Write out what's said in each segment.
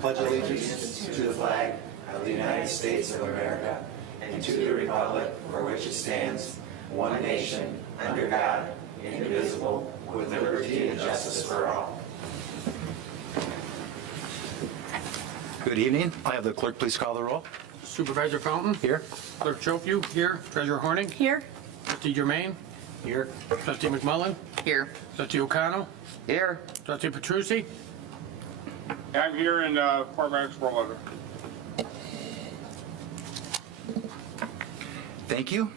pledge allegiance to the flag of the United States of America and to the republic for which it stands, one nation, under God, indivisible, with liberty and justice for all. Good evening. I have the clerk please call the roll. Supervisor Fountain? Here. Clerk Chokwu? Here. Treasurer Horning? Here. Trustee Germain? Here. Trustee McMullen? Here. Trustee O'Connell? Here. Trustee Petrucci? I'm here in Fort Myers, Fort Lauderdale. Thank you.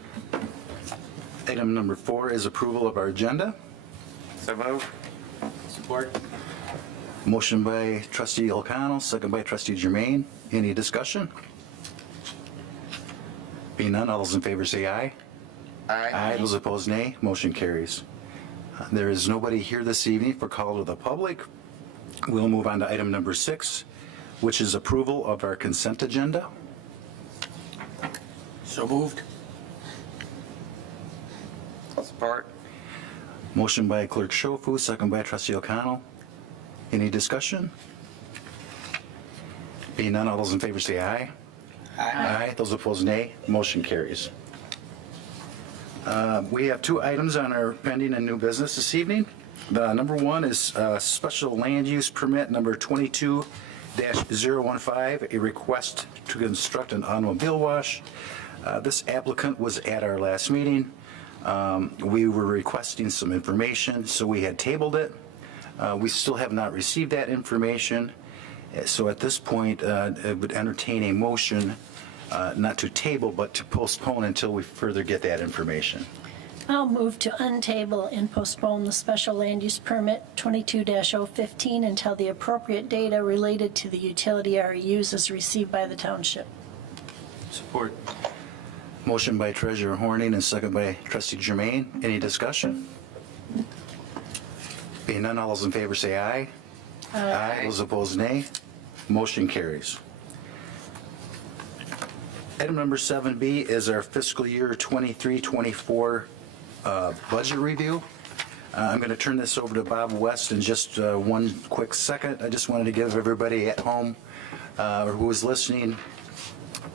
Item number 4 is approval of our agenda. So moved. Support. Motion by trustee O'Connell, second by trustee Germain. Any discussion? Being none, all those in favor say aye. Aye. Those opposed, nay. Motion carries. There is nobody here this evening for call to the public. We'll move on to item number 6, which is approval of our consent agenda. So moved. Support. Motion by clerk Chokwu, second by trustee O'Connell. Any discussion? Being none, all those in favor say aye. Aye. Those opposed, nay. Motion carries. We have 2 items on our pending and new business this evening. The number 1 is special land use permit number 22-015, a request to construct an automobile wash. This applicant was at our last meeting. We were requesting some information, so we had tabled it. We still have not received that information. So at this point, it would entertain a motion not to table, but to postpone until we further get that information. I'll move to untable and postpone the special land use permit 22-015 until the appropriate data related to the utility REUs is received by the township. Support. Motion by Treasurer Horning and second by Trustee Germain. Any discussion? Being none, all those in favor say aye. Aye. Those opposed, nay. Motion carries. Item number 7B is our fiscal year 23-24 budget review. I'm going to turn this over to Bob West in just one quick second. I just wanted to give everybody at home or who is listening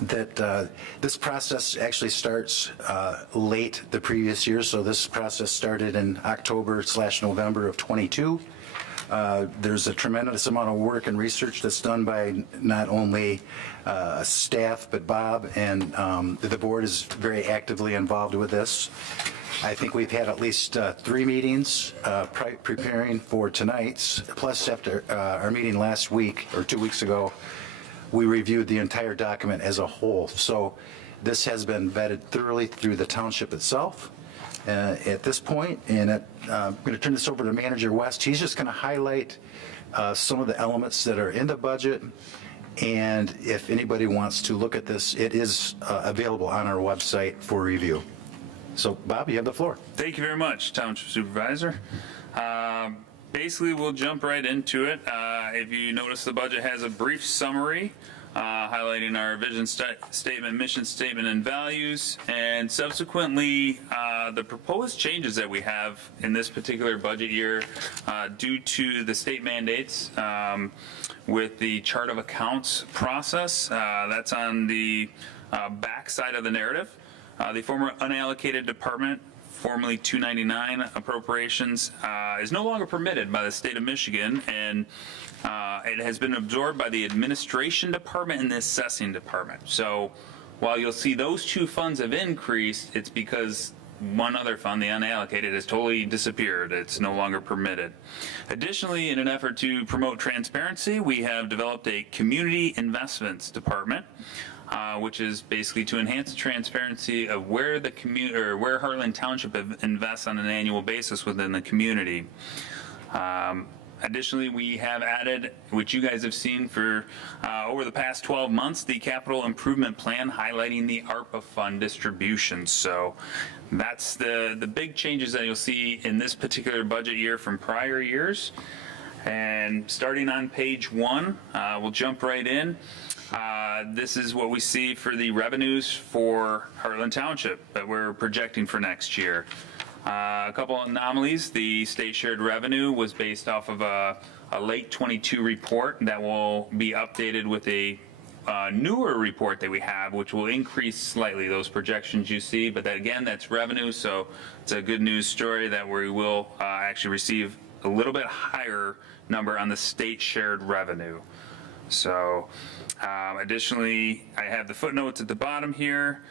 that this process actually starts late the previous year. So this process started in October/November of 22. There's a tremendous amount of work and research that's done by not only staff, but Bob, and the board is very actively involved with this. I think we've had at least 3 meetings preparing for tonight's, plus after our meeting last week or 2 weeks ago, we reviewed the entire document as a whole. So this has been vetted thoroughly through the township itself. At this point, and I'm going to turn this over to Manager West. He's just going to highlight some of the elements that are in the budget, and if anybody wants to look at this, it is available on our website for review. So, Bob, you have the floor. Thank you very much, Township Supervisor. Basically, we'll jump right into it. If you notice, the budget has a brief summary highlighting our vision statement, mission statement, and values, and subsequently the proposed changes that we have in this particular budget year due to the state mandates with the chart of accounts process. That's on the back side of the narrative. The former unallocated department, formerly 299 appropriations, is no longer permitted by the state of Michigan, and it has been absorbed by the administration department and the assessing department. So while you'll see those 2 funds have increased, it's because one other fund, the unallocated, has totally disappeared. It's no longer permitted. Additionally, in an effort to promote transparency, we have developed a community investments department, which is basically to enhance the transparency of where the community or where Heartland Township invests on an annual basis within the community. Additionally, we have added, which you guys have seen for over the past 12 months, the capital improvement plan highlighting the ARPA fund distributions. So that's the big changes that you'll see in this particular budget year from prior years. And starting on page 1, we'll jump right in. This is what we see for the revenues for Heartland Township that we're projecting for next year. A couple anomalies. The state shared revenue was based off of a a late 22 report that will be updated with a newer report that we have, which will increase slightly those projections you see. But that, again, that's revenue, so it's a good news story that we will actually receive a little bit higher number on the state shared revenue. So additionally, I have the footnotes at the bottom here.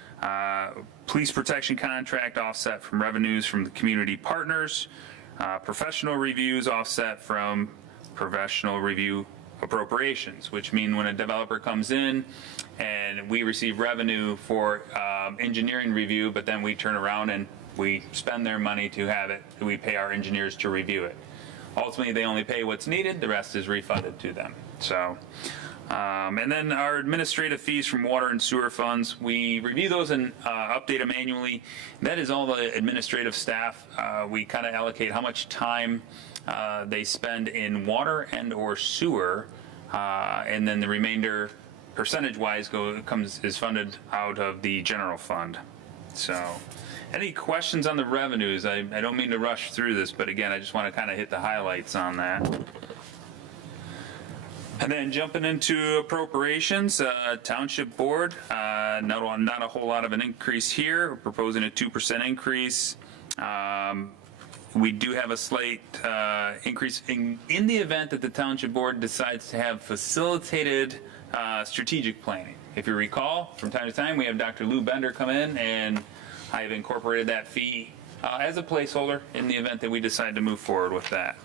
Police protection contract offset from revenues from the community partners. Professional reviews offset from professional review appropriations, which mean when a developer comes in and we receive revenue for engineering review, but then we turn around and we spend their money to have it, we pay our engineers to review it. Ultimately, they only pay what's needed, the rest is refunded to them. So, and then our administrative fees from water and sewer funds, we review those and update them annually. That is all the administrative staff. We kind of allocate how much time they spend in water and or sewer, and then the remainder, percentage-wise, is funded out of the general fund. So, any questions on the revenues? I don't mean to rush through this, but again, I just want to kind of hit the highlights on that. And then jumping into appropriations, Township Board, not a whole lot of an increase here. We're proposing a 2% increase. We do have a slight increase in the event that the Township Board decides to have facilitated strategic planning. If you recall, from time to time, we have Dr. Lou Bender come in, and I've incorporated that fee as a placeholder in the event that we decide to move forward with that.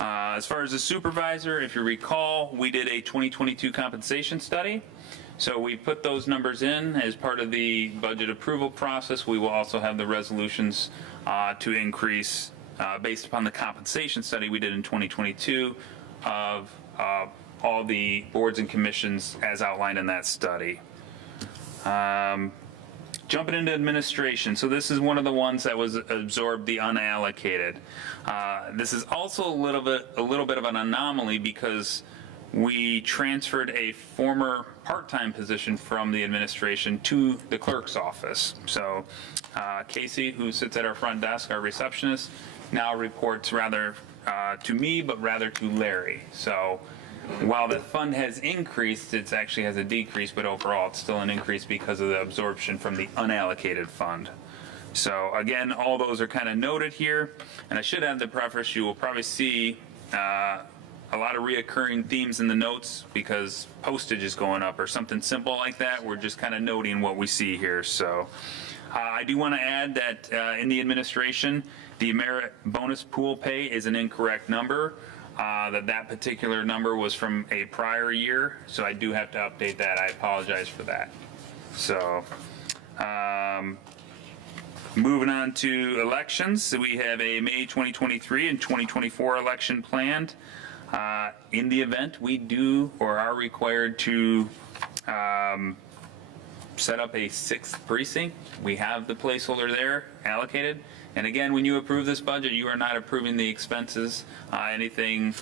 As far as the supervisor, if you recall, we did a 2022 compensation study. So we put those numbers in as part of the budget approval process. We will also have the resolutions to increase based upon the compensation study we did in 2022 of all the boards and commissions as outlined in that study. Jumping into administration, so this is one of the ones that was absorbed, the unallocated. This is also a little bit of an anomaly because we transferred a former part-time position from the administration to the clerk's office. So Casey, who sits at our front desk, our receptionist, now reports rather to me, but rather to Larry. So while the fund has increased, it actually has a decrease, but overall it's still an increase because of the absorption from the unallocated fund. So again, all those are kind of noted here, and I should add the preface, you will probably see a lot of reoccurring themes in the notes because postage is going up or something simple like that. We're just kind of noting what we see here. So I do want to add that in the administration, the merit bonus pool pay is an incorrect number. That particular number was from a prior year, so I do have to update that. I apologize for that. So, moving on to elections, we have a May 2023 and 2024 election planned. In the event we do or are required to set up a 6th precinct, we have the placeholder there allocated. And again, when you approve this budget, you are not approving the expenses. Anything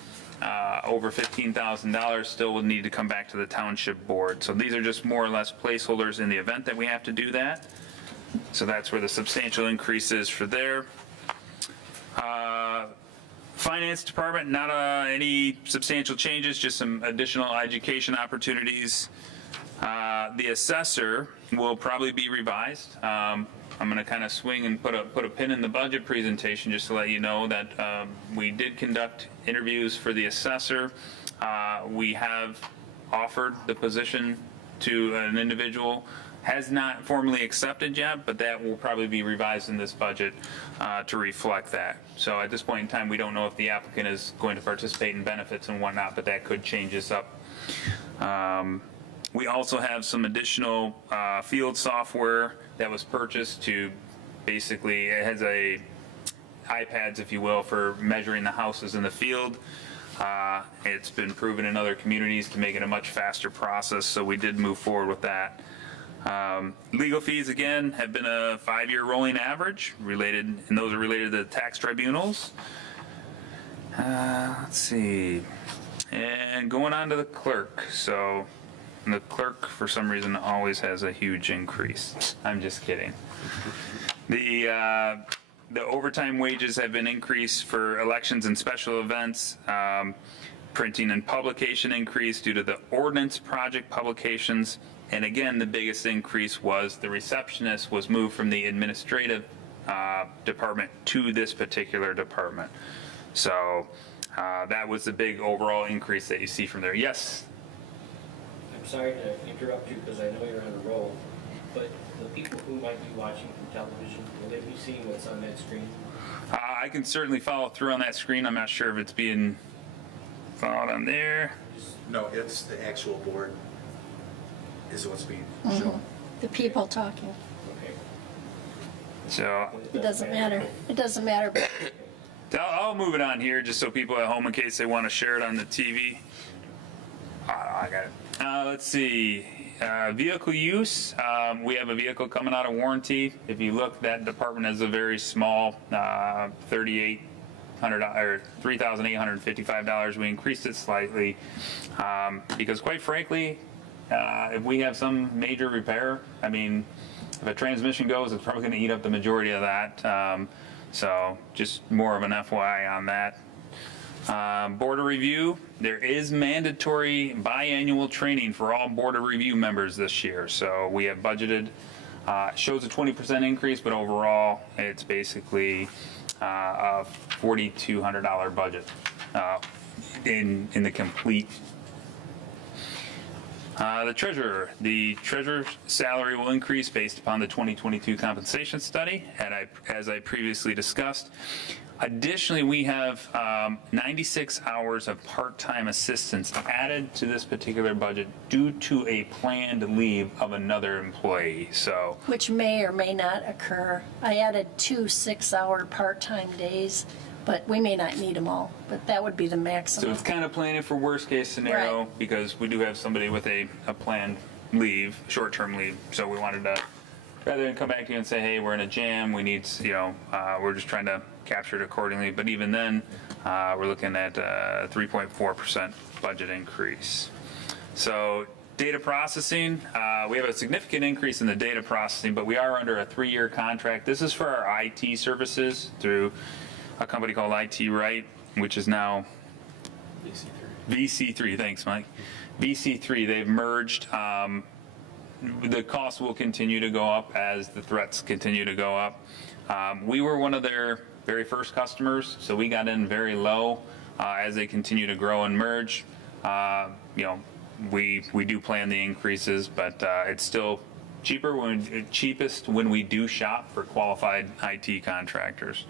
over $15,000 still will need to come back to the Township Board. So these are just more or less placeholders in the event that we have to do that. So that's where the substantial increase is for there. Finance Department, not any substantial changes, just some additional education opportunities. The assessor will probably be revised. I'm going to kind of swing and put a pin in the budget presentation just to let you know that we did conduct interviews for the assessor. We have offered the position to an individual, has not formally accepted yet, but that will probably be revised in this budget to reflect that. So at this point in time, we don't know if the applicant is going to participate in benefits and whatnot, but that could change this up. We also have some additional field software that was purchased to basically, it has iPads, if you will, for measuring the houses in the field. It's been proven in other communities to make it a much faster process, so we did move forward with that. Legal fees, again, have been a 5-year rolling average, and those are related to the tax tribunals. Let's see. And going on to the clerk. So the clerk, for some reason, always has a huge increase. I'm just kidding. The overtime wages have been increased for elections and special events. Printing and publication increase due to the ordinance project publications. And again, the biggest increase was the receptionist was moved from the administrative department to this particular department. So that was the big overall increase that you see from there. Yes? I'm sorry to interrupt you because I know you're on a roll, but the people who might be watching from television, will they be seeing what's on that screen? I can certainly follow through on that screen. I'm not sure if it's being followed on there. No, it's the actual board is what's being shown. The people talking. Okay. So It doesn't matter. It doesn't matter. I'll move it on here just so people at home, in case they want to share it on the TV. I got it. Let's see. Vehicle use. We have a vehicle coming out of warranty. If you look, that department has a very small $3,855. We increased it slightly because, quite frankly, if we have some major repair, I mean, if a transmission goes, it's probably going to eat up the majority of that. So just more of an FYI on that. Board of review, there is mandatory biannual training for all board of review members this year. So we have budgeted, shows a 20% increase, but overall it's basically a $4,200 budget in the complete. The treasurer's salary will increase based upon the 2022 compensation study, as I previously discussed. Additionally, we have 96 hours of part-time assistance added to this particular budget due to a planned leave of another employee. So, Which may or may not occur. I added 2 6-hour part-time days, but we may not need them all, but that would be the so maximum. it's kind of planning for worst-case scenario Right. because we do have somebody with a planned leave, short-term leave. So we wanted to, rather than come back to you and say, hey, we're in a jam, we need, we're just trying to capture it accordingly. But even then, we're looking at 3.4% budget increase. So data processing, we have a significant increase in the data processing, but we are under a 3-year contract. This is for our IT services through a company called IT Right, which is now VC3. Thanks, Mike. VC3, they've merged. The cost will continue to go up as the threats continue to go up. We were one of their very first customers, so we got in very low. As they continue to grow and merge, we do plan the increases, but it's still cheapest when we do shop for qualified IT contractors.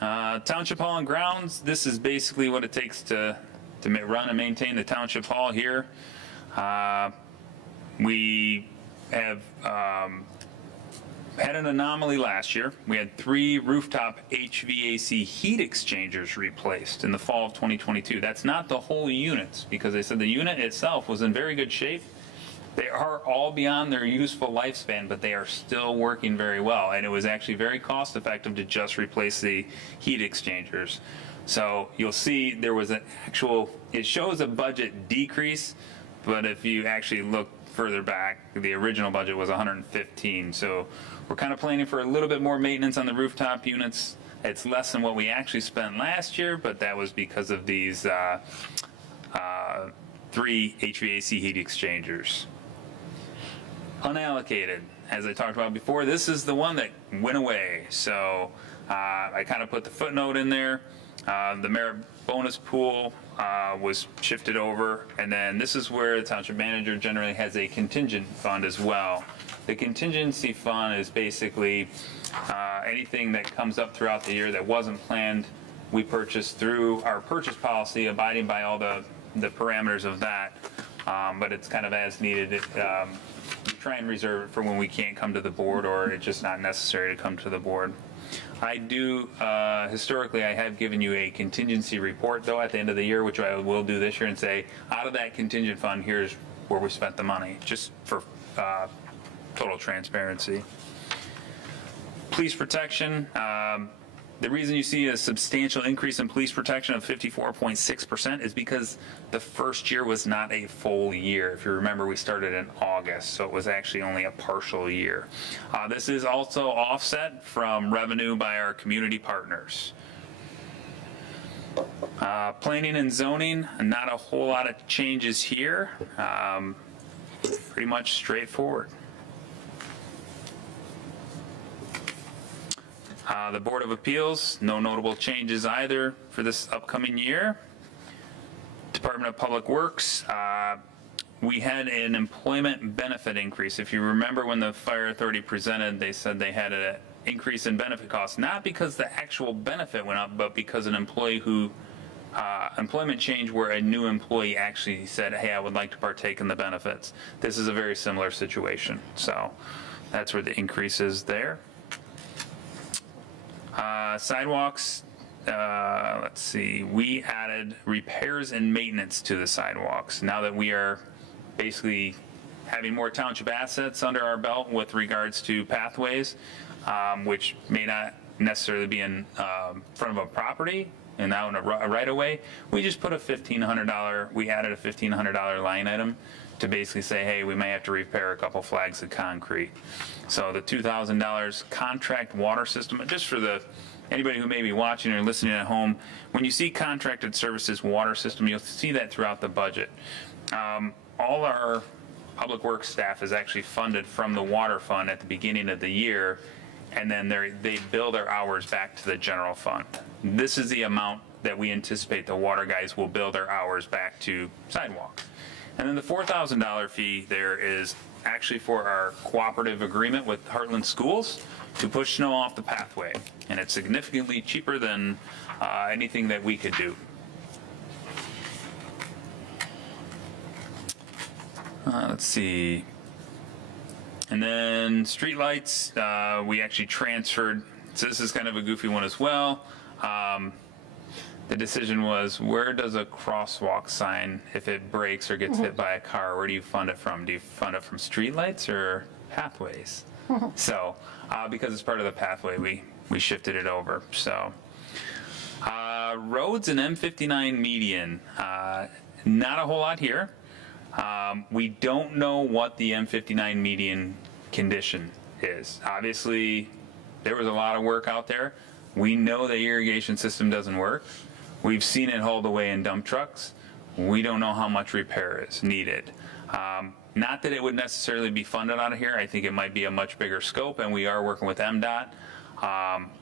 Township Hall and Grounds, this is basically what it takes to run and maintain the Township Hall here. We have had an anomaly last year. We had 3 rooftop HVAC heat exchangers replaced in the fall of 2022. That's not the whole units, because they said the unit itself was in very good shape. They are all beyond their useful lifespan, but they are still working very well. And it was actually very cost effective to just replace the heat exchangers. So you'll see there was an it shows a budget decrease, but if you actually look further back, the original budget was 115. So we're kind of planning for a little bit more maintenance on the rooftop units. It's less than what we actually spent last year, but that was because of these 3 HVAC heat exchangers. Unallocated, as I talked about before, this is the one that went away. So I kind of put the footnote in there. The merit bonus pool was shifted over, and then this is where the township manager generally has a contingent fund as well. The contingency fund is basically anything that comes up throughout the year that wasn't planned. We purchase through our purchase policy, abiding by all the parameters of that, but it's kind of as needed. We try and reserve it for when we can't come to the board or it's just not necessary to come to the board. I do, historically, I have given you a contingency report, though, at the end of the year, which I will do this year, and say, out of that contingent fund, here's where we spent the money, just for total transparency. Police protection. The reason you see a substantial increase in police protection of 54.6% is because the first year was not a full year. If you remember, we started in August, so it was actually only a partial year. This is also offset from revenue by our community partners. Planning and zoning, not a whole lot of changes here. Pretty much straightforward. The Board of Appeals, no notable changes either for this upcoming year. Department of Public Works, we had an employment benefit increase. If you remember when the Fire Authority presented, they said they had an increase in benefit costs, not because the actual benefit went up, but because an employee who, employment change where a new employee actually said, hey, I would like to partake in the benefits. This is a very similar situation. So that's where the increase is there. Sidewalks, let's see, we added repairs and maintenance to the sidewalks. Now that we are basically having more township assets under our belt with regards to pathways, which may not necessarily be in front of a property and now in a right-of-way, we just put a $1,500, we added a $1,500 line item to basically say, hey, we may have to repair a couple flags of concrete. So the $2,000 contract water system, just for anybody who may be watching or listening at home, when you see contracted services water system, you'll see that throughout the budget. All our public works staff is actually funded from the water fund at the beginning of the year, and then they bill their hours back to the general fund. This is the amount that we anticipate the water guys will bill their hours back to sidewalks. And then the $4,000 fee there is actually for our cooperative agreement with Heartland Schools to push snow off the pathway. And it's significantly cheaper than anything that we could do. Let's see. And then streetlights, we actually transferred. So this is kind of a goofy one as well. The decision was, where does a crosswalk sign, if it breaks or gets hit by a car, where do you fund it from? Do you fund it from streetlights or pathways? So, because it's part of the pathway, we shifted it over. So, roads and M59 median, not a whole lot here. We don't know what the M59 median condition is. Obviously, there was a lot of work out there. We know the irrigation system doesn't work. We've seen it hauled away in dump trucks. We don't know how much repair is needed. Not that it would necessarily be funded out of here. I think it might be a much bigger scope, and we are working with MDOT.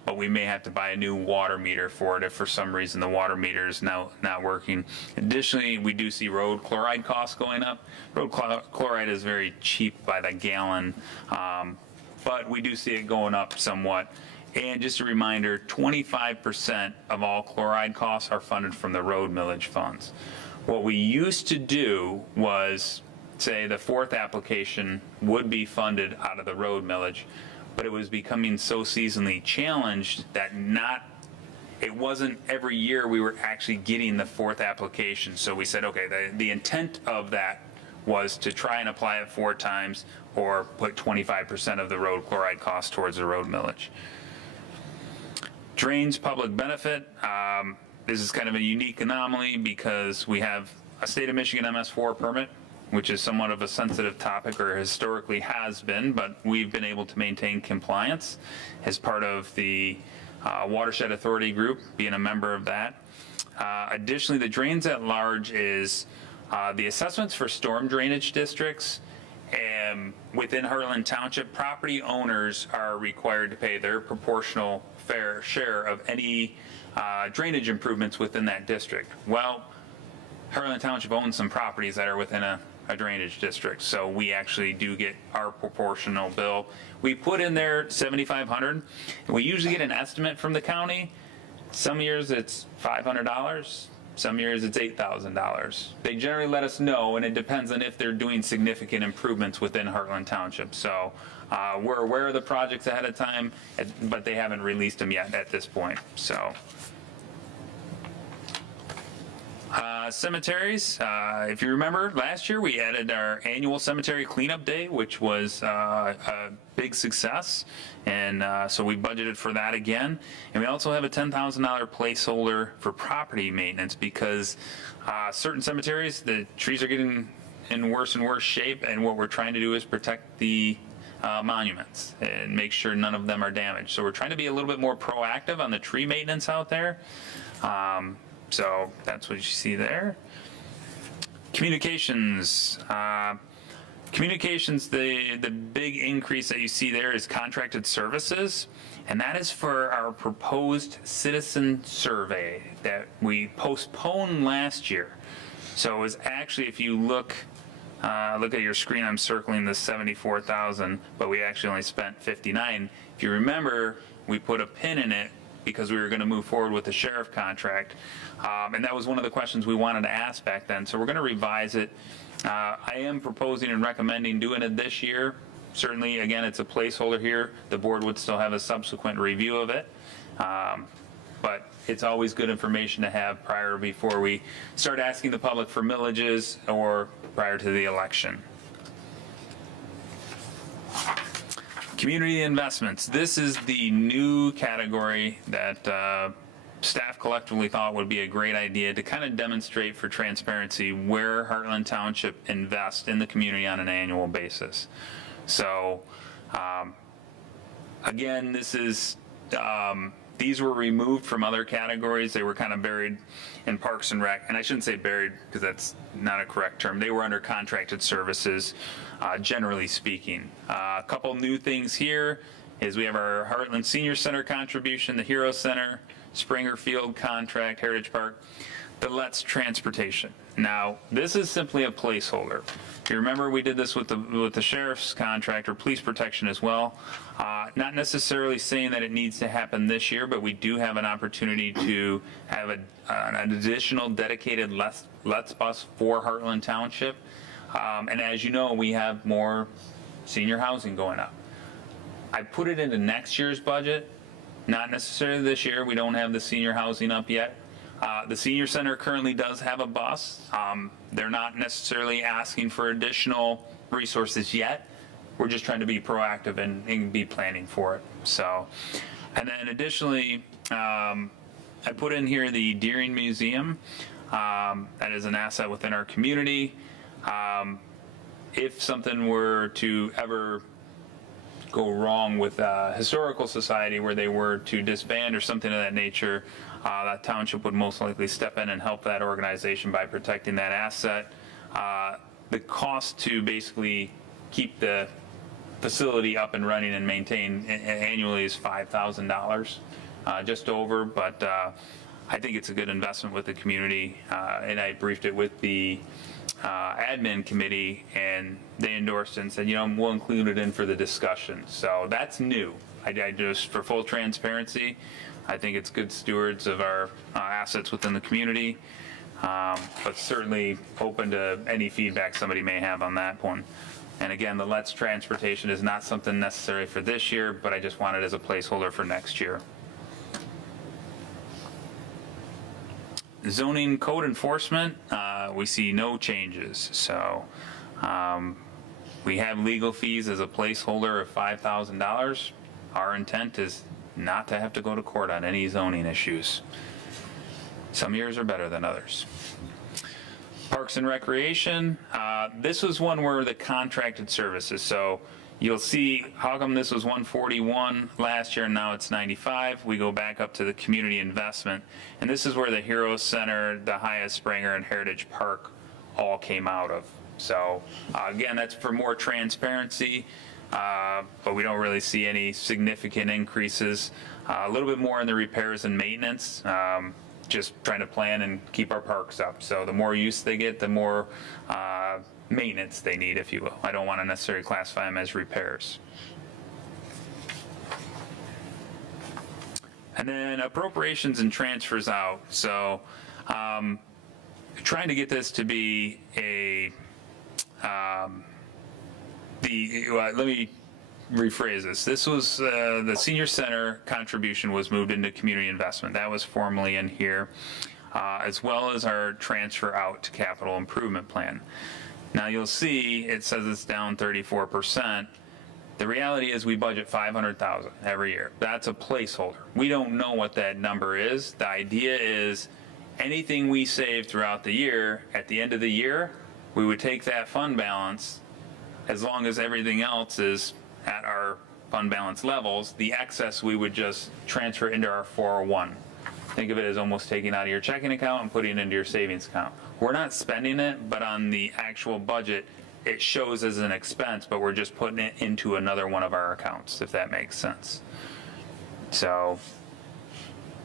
But we may have to buy a new water meter for it if for some reason the water meter is now not working. Additionally, we do see road chloride costs going up. Road chloride is very cheap by the gallon, but we do see it going up somewhat. And just a reminder, 25% of all chloride costs are funded from the road millage funds. What we used to do was say the fourth application would be funded out of the road millage, but it was becoming so seasonally challenged that it wasn't every year we were actually getting the fourth application. So we said, okay, the intent of that was to try and apply it 4 times or put 25% of the road chloride cost towards the road millage. Drains public benefit. This is kind of a unique anomaly because we have a state of Michigan MS4 permit, which is somewhat of a sensitive topic, or historically has been, but we've been able to maintain compliance as part of the Watershed Authority Group, being a member of that. Additionally, the drains at large is the assessments for storm drainage districts. And within Heartland Township, property owners are required to pay their proportional fair share of any drainage improvements within that district. Well, Heartland Township owns some properties that are within a drainage district, so we actually do get our proportional bill. We put in there $7,500, and we usually get an estimate from the county. Some years it's $500. Some years it's $8,000. They generally let us know, and it depends on if they're doing significant improvements within Heartland Township. So we're aware of the projects ahead of time, but they haven't released them yet at this point. So cemeteries, if you remember, last year we added our annual cemetery cleanup day, which was a big success, and so we budgeted for that again. And we also have a $10,000 placeholder for property maintenance because certain cemeteries, the trees are getting in worse and worse shape, and what we're trying to do is protect the monuments and make sure none of them are damaged. So we're trying to be a little bit more proactive on the tree maintenance out there. So that's what you see there. Communications. Communications, the big increase that you see there is contracted services, and that is for our proposed citizen survey that we postponed last year. So it was actually, if you look at your screen, I'm circling the 74,000, but we actually only spent 59. If you remember, we put a pin in it because we were going to move forward with the sheriff contract, and that was one of the questions we wanted to ask back then. So we're going to revise it. I am proposing and recommending doing it this year. Certainly, again, it's a placeholder here. The board would still have a subsequent review of it. But it's always good information to have before we start asking the public for millages or prior to the election. Community investments. This is the new category that staff collectively thought would be a great idea to kind of demonstrate for transparency where Heartland Township invests in the community on an annual basis. So, again, this is, these were removed from other categories. They were kind of buried in Parks and Rec, and I shouldn't say buried because that's not a correct term. They were under contracted services, generally speaking. A couple new things here is we have our Heartland Senior Center contribution, the Hero Center, Springer Field contract, Heritage Park, the Let's Transportation. Now, this is simply a placeholder. If you remember, we did this with the sheriff's contract or police protection as well. Not necessarily saying that it needs to happen this year, but we do have an opportunity to have an additional dedicated Let's Bus for Heartland Township. And as you know, we have more senior housing going up. I put it into next year's budget, not necessarily this year. We don't have the senior housing up yet. The senior center currently does have a bus. They're not necessarily asking for additional resources yet. We're just trying to be proactive and be planning for it. So, and then additionally, I put in here the Deering Museum. That is an asset within our community. If something were to ever go wrong with a historical society where they were to disband or something of that nature, that township would most likely step in and help that organization by protecting that asset. The cost to basically keep the facility up and running and maintained annually is $5,000, just over, but I think it's a good investment with the community, and I briefed it with the admin committee, and they endorsed it and said, we'll include it in for the discussion. So that's new. I just, for full transparency, I think it's good stewards of our assets within the community, but certainly open to any feedback somebody may have on that one. And again, the Let's Transportation is not something necessary for this year, but I just want it as a placeholder for next year. Zoning code enforcement, we see no changes. So we have legal fees as a placeholder of $5,000. Our intent is not to have to go to court on any zoning issues. Some years are better than others. Parks and Recreation, this was one where the contracted services. So you'll see how come this was 141 last year and now it's 95. We go back up to the community investment, and this is where the Hero Center, the Hyatt Springer, and Heritage Park all came out of. So again, that's for more transparency, but we don't really see any significant increases. A little bit more in the repairs and maintenance, just trying to plan and keep our parks up. So the more use they get, the more maintenance they need, if you will. I don't want to necessarily classify them as repairs. And then appropriations and transfers out. So trying to get this to be a, let me rephrase this. This was the senior center contribution was moved into community investment. That was formally in here, as well as our transfer out to capital improvement plan. Now you'll see it says it's down 34%. The reality is we budget $500,000 every year. That's a placeholder. We don't know what that number is. The idea is anything we save throughout the year, at the end of the year, we would take that fund balance, as long as everything else is at our fund balance levels, the excess we would just transfer into our 401. think of it as almost taking out of your checking account and putting it into your savings account. We're not spending it, but on the actual budget, it shows as an expense, but we're just putting it into another one of our accounts, if that makes sense. So,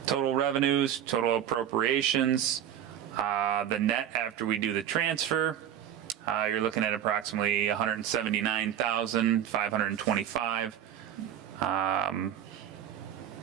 total revenues, total appropriations, the net after we do the transfer, you're looking at approximately $179,525.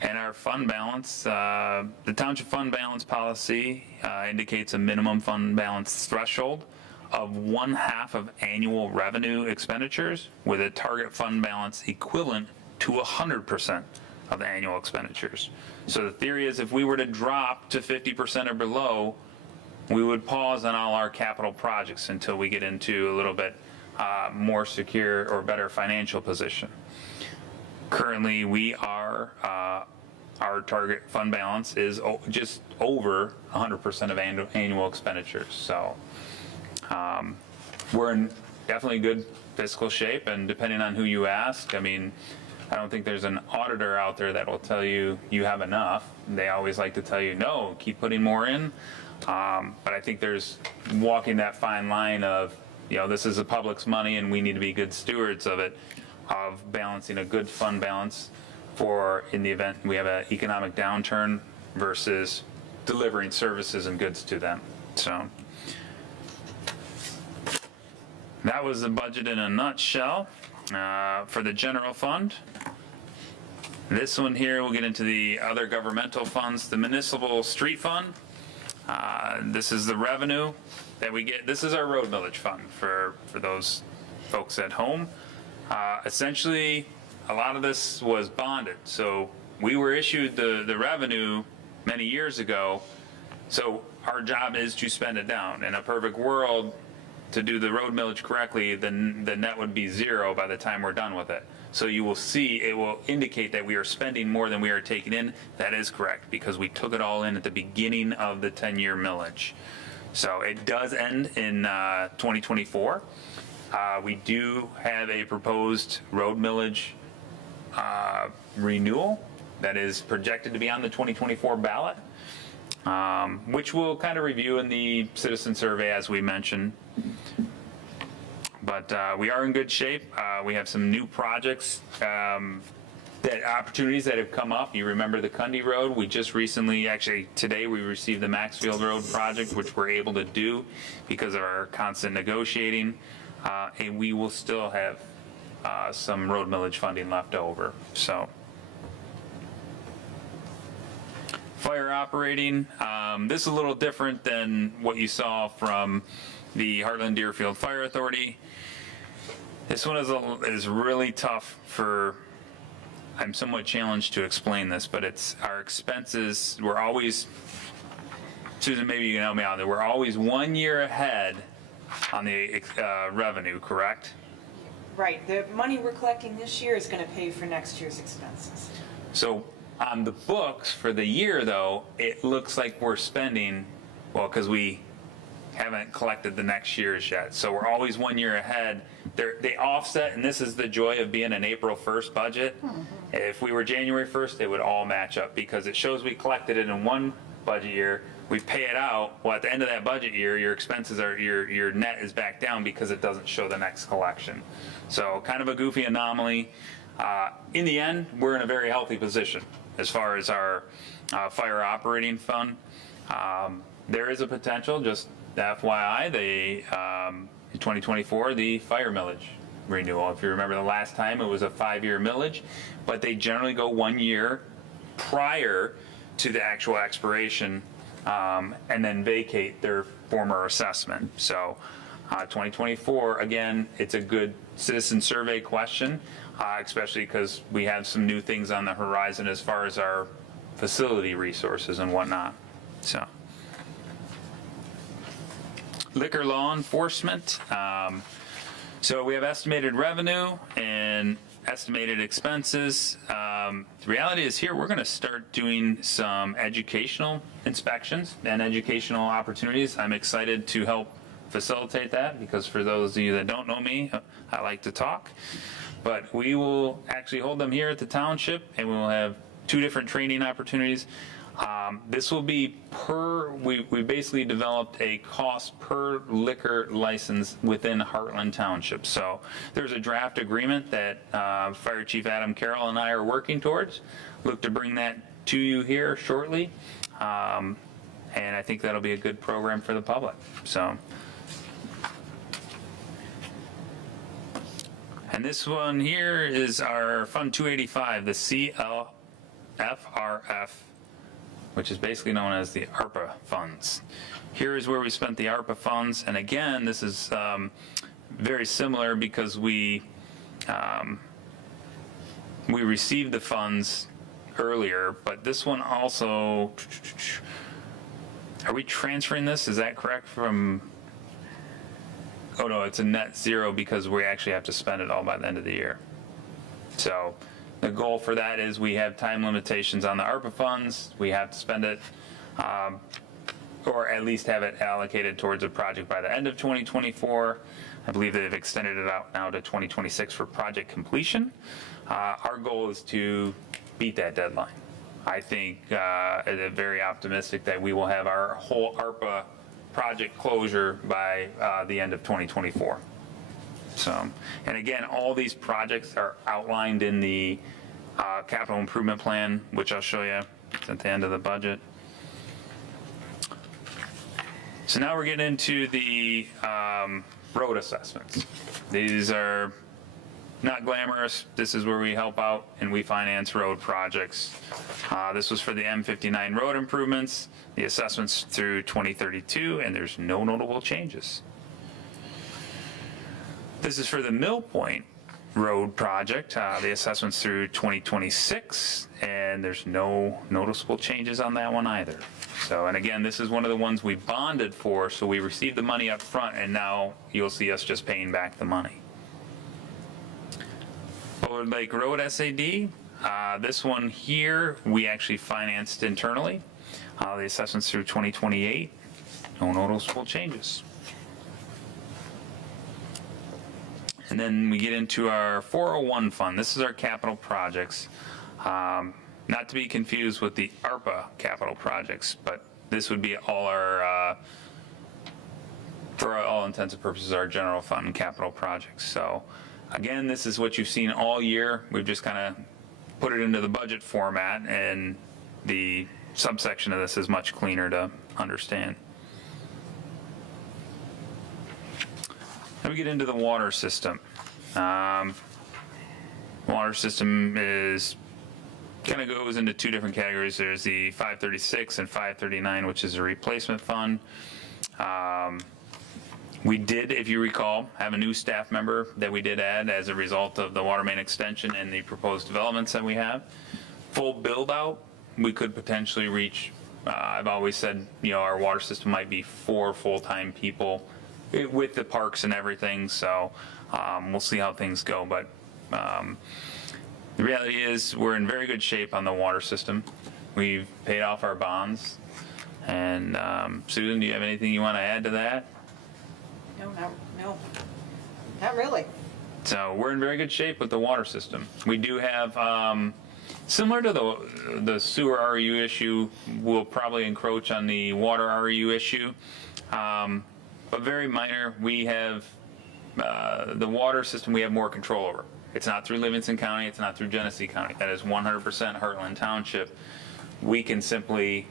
And our fund balance, the township fund balance policy indicates a minimum fund balance threshold of 1/2 of annual revenue expenditures with a target fund balance equivalent to 100% of the annual expenditures. So the theory is if we were to drop to 50% or below, we would pause on all our capital projects until we get into a little bit more secure or better financial position. Currently, we are, our target fund balance is just over 100% of annual expenditures. So we're in definitely good fiscal shape, and depending on who you ask, I mean, I don't think there's an auditor out there that will tell you you have enough. They always like to tell you, no, keep putting more in. But I think there's walking that fine line of, you know, this is the public's money and we need to be good stewards of it, of balancing a good fund balance for in the event we have an economic downturn versus delivering services and goods to them. So that was the budget in a nutshell for the general fund. This one here, we'll get into the other governmental funds, the municipal street fund. This is the revenue that we get. This is our road millage fund for those folks at home. Essentially, a lot of this was bonded. So we were issued the revenue many years ago. So our job is to spend it down. In a perfect world, to do the road millage correctly, then the net would be zero by the time we're done with it. So you will see, it will indicate that we are spending more than we are taking in. That is correct, because we took it all in at the beginning of the 10-year millage. So it does end in 2024. We do have a proposed road millage renewal that is projected to be on the 2024 ballot, which we'll kind of review in the citizen survey as we mentioned. But we are in good shape. We have some new projects, opportunities that have come up. You remember the Cundy Road? We just recently, actually today, we received the Maxfield Road project, which we're able to do because of our constant negotiating. And we will still have some road millage funding left over. So, fire operating. This is a little different than what you saw from the Heartland Deerfield Fire Authority. This one is really tough for. I'm somewhat challenged to explain this, but it's our expenses. We're always, Susan, maybe you can help me out there. We're always 1 year ahead on the revenue, correct? Right, the money we're collecting this year is going to pay for next year's expenses. So on the books for the year, though, it looks like we're spending, well, because we haven't collected the next year's yet. So we're always 1 year ahead. They offset, and this is the joy of being an April 1st budget. If we were January 1st, they would all match up because it shows we collected it in one budget year. We pay it out. Well, at the end of that budget year, your expenses are, your net is back down because it doesn't show the next collection. So kind of a goofy anomaly. In the end, we're in a very healthy position as far as our fire operating fund. There is a potential, just FYI, in 2024, the fire millage renewal. If you remember the last time, it was a 5-year millage, but they generally go 1 year prior to the actual expiration and then vacate their former assessment. So 2024, again, it's a good citizen survey question, especially because we have some new things on the horizon as far as our facility resources and whatnot. So. Liquor law enforcement. So we have estimated revenue and estimated expenses. The reality is here we're going to start doing some educational inspections and educational opportunities. I'm excited to help facilitate that because for those of you that don't know me, I like to talk. But we will actually hold them here at the township and we'll have 2 different training opportunities. This will be we basically developed a cost per liquor license within Heartland Township. So there's a draft agreement that Fire Chief Adam Carroll and I are working towards. Look to bring that to you here shortly. And I think that'll be a good program for the public. So. And this one here is our Fund 285, the CLFRF, which is basically known as the ARPA funds. Here is where we spent the ARPA funds, and again, this is very similar because we received the funds earlier, but this one also, are we transferring this? Is that correct from? Oh no, it's a net zero because we actually have to spend it all by the end of the year. So the goal for that is we have time limitations on the ARPA funds. We have to spend it, or at least have it allocated towards a project by the end of 2024. I believe they've extended it out now to 2026 for project completion. Our goal is to beat that deadline. I think very optimistic that we will have our whole ARPA project closure by the end of 2024. So, and again, all these projects are outlined in the capital improvement plan, which I'll show you at the end of the budget. So now we're getting into the road assessments. These are not glamorous. This is where we help out and we finance road projects. This was for the M59 road improvements, the assessments through 2032, and there's no notable changes. This is for the Mill Point Road project, the assessments through 2026, and there's no noticeable changes on that one either. So, and again, this is one of the ones we bonded for, so we received the money up front, and now you'll see us just paying back the money. Bullard Lake Road SAD, this one here, we actually financed internally. The assessments through 2028, no noticeable changes. And then we get into our 401 fund. This is our capital projects. Not to be confused with the ARPA capital projects, but this would be all our, for all intents and purposes, our general fund capital projects. So again, this is what you've seen all year. We've just kind of put it into the budget format, and the subsection of this is much cleaner to understand. Then we get into the water system. Water system is kind of goes into two different categories. There's the 536 and 539, which is a replacement fund. We did, if you recall, have a new staff member that we did add as a result of the water main extension and the proposed developments that we have. Full build out, we could potentially reach, I've always said, you know, our water system might be 4 full-time people with the parks and everything, so we'll see how things go. But the reality is we're in very good shape on the water system. We've paid off our bonds. And Susan, do you have anything you want to add to that? No, not really. So we're in very good shape with the water system. We do have, similar to the sewer RU issue, we'll probably encroach on the water RU issue. But very minor. We have the water system we have more control over. It's not through Livingston County, it's not through Genesee County. That is 100% Heartland Township. We can simply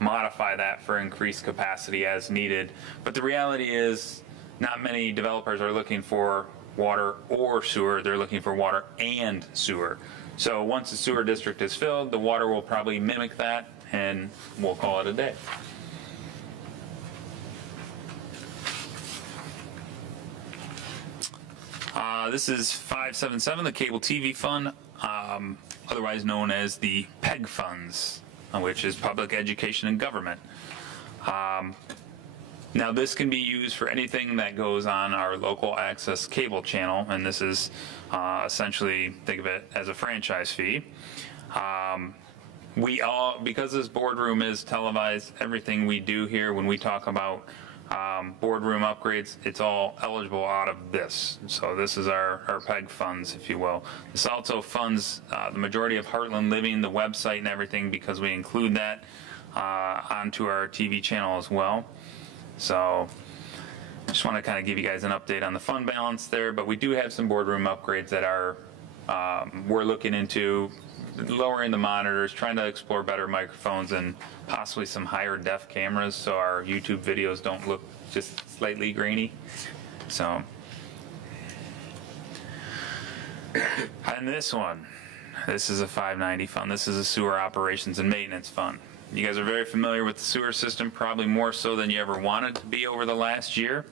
modify that for increased capacity as needed. But the reality is not many developers are looking for water or sewer. They're looking for water and sewer. So once the sewer district is filled, the water will probably mimic that, and we'll call it a day. This is 577, the Cable TV Fund, otherwise known as the PEG funds, which is Public Education and Government. Now this can be used for anything that goes on our local access cable channel, and this is essentially, think of it as a franchise fee. We all, because this boardroom is televised, everything we do here when we talk about boardroom upgrades, it's all eligible out of this. So this is our PEG funds, if you will. This also funds the majority of Heartland Living, the website and everything, because we include that onto our TV channel as well. So just want to kind of give you guys an update on the fund balance there, but we do have some boardroom upgrades that are we're looking into, lowering the monitors, trying to explore better microphones and possibly some higher def cameras so our YouTube videos don't look just slightly grainy. So, and this one, this is a 590 fund. This is a sewer operations and maintenance fund. You guys are very familiar with the sewer system, probably more so than you ever wanted to be over the last year.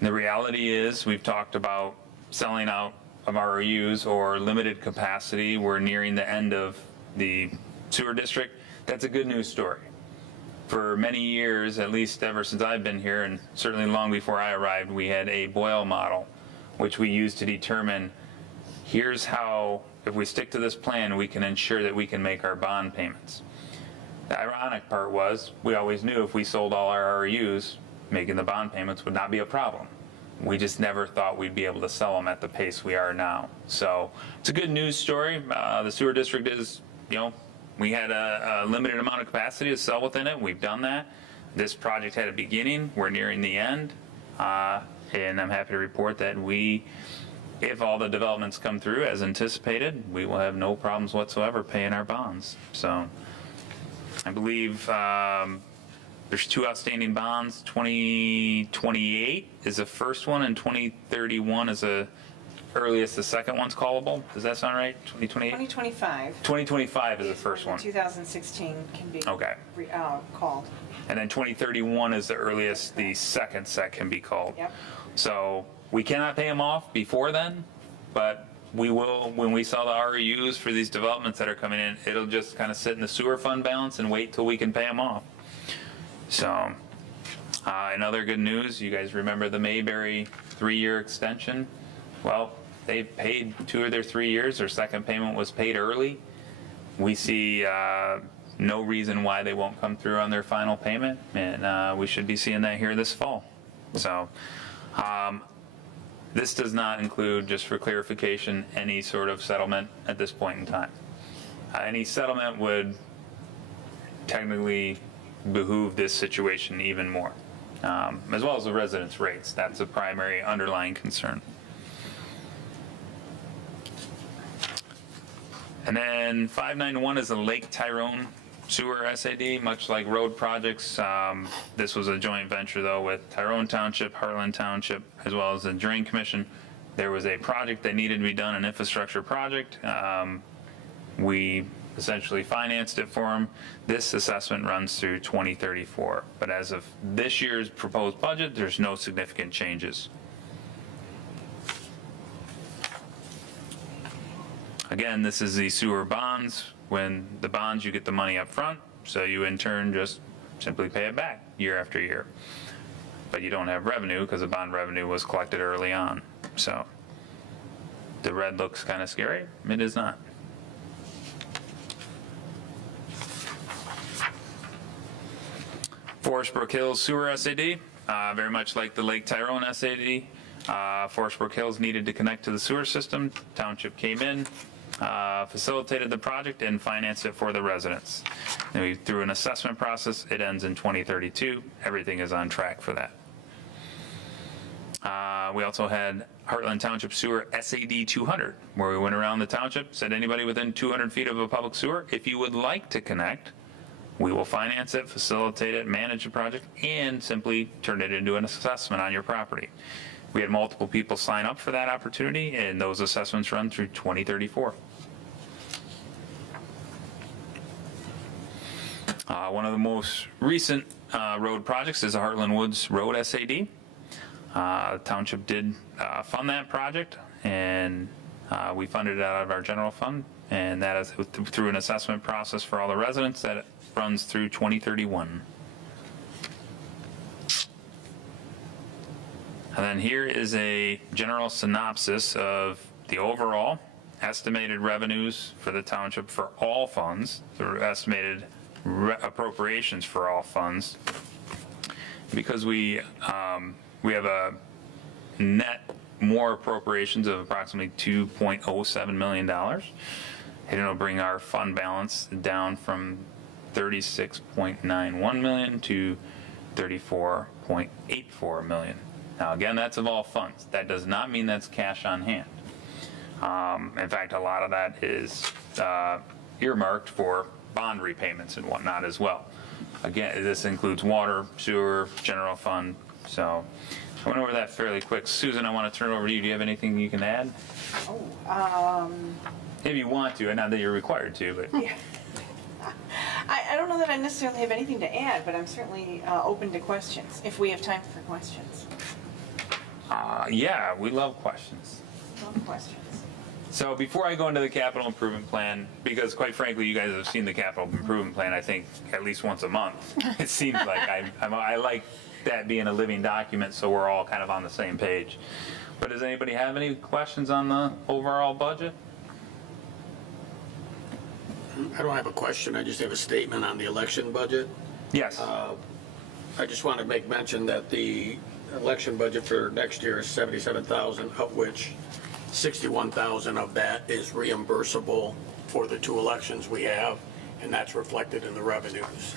The reality is we've talked about selling out of ROUs or limited capacity. We're nearing the end of the sewer district. That's a good news story. For many years, at least ever since I've been here, and certainly long before I arrived, we had a Boyle model, which we used to determine here's how, if we stick to this plan, we can ensure that we can make our bond payments. The ironic part was we always knew if we sold all our ROUs, making the bond payments would not be a problem. We just never thought we'd be able to sell them at the pace we are now. So it's a good news story. The sewer district is, we had a limited amount of capacity to sell within it. We've done that. This project had a beginning. We're nearing the end. And I'm happy to report that if all the developments come through as anticipated, we will have no problems whatsoever paying our bonds. So I believe there's 2 outstanding bonds. 2028 is the first one, and 2031 is the earliest the second one's callable. Does that sound right? 2028? 2025. 2025 is the first one. 2016 can be Okay. called. And then 2031 is the earliest the second set can be called. Yep. So we cannot pay them off before then, but we will, when we sell the REUs for these developments that are coming in, it'll just kind of sit in the sewer fund balance and wait till we can pay them off. So, in other good news, you guys remember the Mayberry 3-year extension? Well, they've paid 2 of their 3 years. Their second payment was paid early. We see no reason why they won't come through on their final payment, and we should be seeing that here this fall. So, this does not include, just for clarification, any sort of settlement at this point in time. Any settlement would technically behoove this situation even more, as well as the residents' rates. That's a primary underlying concern. And then 591 is the Lake Tyrone Sewer SAD, much like road projects. This was a joint venture, though, with Tyrone Township, Heartland Township, as well as the Drain Commission. There was a project that needed to be done, an infrastructure project. We essentially financed it for them. This assessment runs through 2034, but as of this year's proposed budget, there's no significant changes. Again, this is the sewer bonds. When the bonds, you get the money up front, so you in turn just simply pay it back year after year. But you don't have revenue because the bond revenue was collected early on. So the red looks kind of scary. It is not. Forest Brook Hills Sewer SAD, very much like the Lake Tyrone SAD. Forest Brook Hills needed to connect to the sewer system. Township came in, facilitated the project, and financed it for the residents. And through an assessment process, it ends in 2032. Everything is on track for that. We also had Heartland Township Sewer SAD 200, where we went around the township, said anybody within 200 feet of a public sewer, if you would like to connect, we will finance it, facilitate it, manage the project, and simply turn it into an assessment on your property. We had multiple people sign up for that opportunity, and those assessments run through 2034. One of the most recent road projects is the Heartland Woods Road SAD. The township did fund that project, and we funded it out of our general fund, and that is through an assessment process for all the residents that runs through 2031. And then here is a general synopsis of the overall estimated revenues for the township for all funds, the estimated appropriations for all funds, because we have a net more appropriations of approximately $2.07 million. And it'll bring our fund balance down from 36.91 million to 34.84 million. Now, again, that's of all funds. That does not mean that's cash on hand. In fact, a lot of that is earmarked for bond repayments and whatnot as well. Again, this includes water, sewer, general fund. So I went over that fairly quick. Susan, I want to turn it over to you. Do you have anything you can add? If you want to, and not that you're required to, but. Yeah. I don't know that I necessarily have anything to add, but I'm certainly open to questions, if we have time for questions. Yeah, we love questions. Love questions. So before I go into the capital improvement plan, because quite frankly, you guys have seen the capital improvement plan, I think, at least once a month. It seems like I like that being a living document, so we're all kind of on the same page. But does anybody have any questions on the overall budget? I don't have a question, I just have a statement on the election budget. Yes. I just want to make mention that the election budget for next year is $77,000, of which 61,000 of that is reimbursable for the 2 elections we have, and that's reflected in the revenues.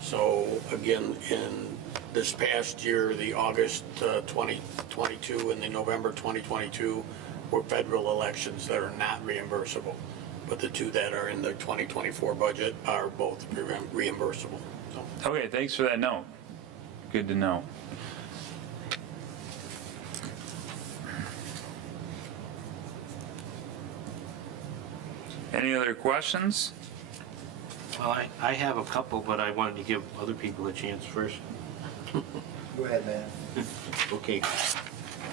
So again, in this past year, the August 2022 and the November 2022 were federal elections that are not reimbursable. But the 2 that are in the 2024 budget are both reimbursable. So. Okay, thanks for that note. Good to know. Any other questions? Well, I have a couple, but I wanted to give other people a chance first. Go ahead, man. Okay.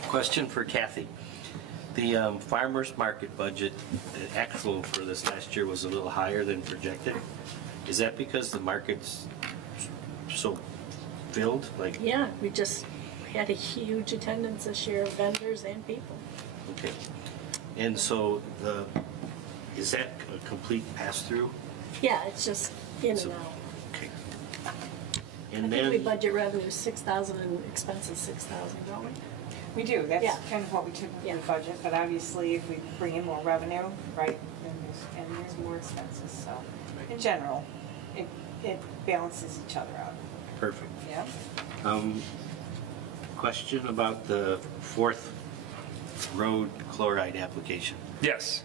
Question for Kathy. The farmer's market budget, the actual for this last year was a little higher than projected. Is that because the market's so filled? Like, Yeah, we had a huge attendance this year of vendors and people. okay. And so is that a complete pass-through? Yeah, it's just in So- and out. Okay. I And think we then, budget revenue 6,000 and expenses 6,000, don't we? We do, that's Yeah. kind of what we typically Yeah. budget, but obviously if we bring in more revenue, right, then there's more expenses, so in general, it balances each other out, perfect. yeah? Question about the 4th road chloride application. Yes.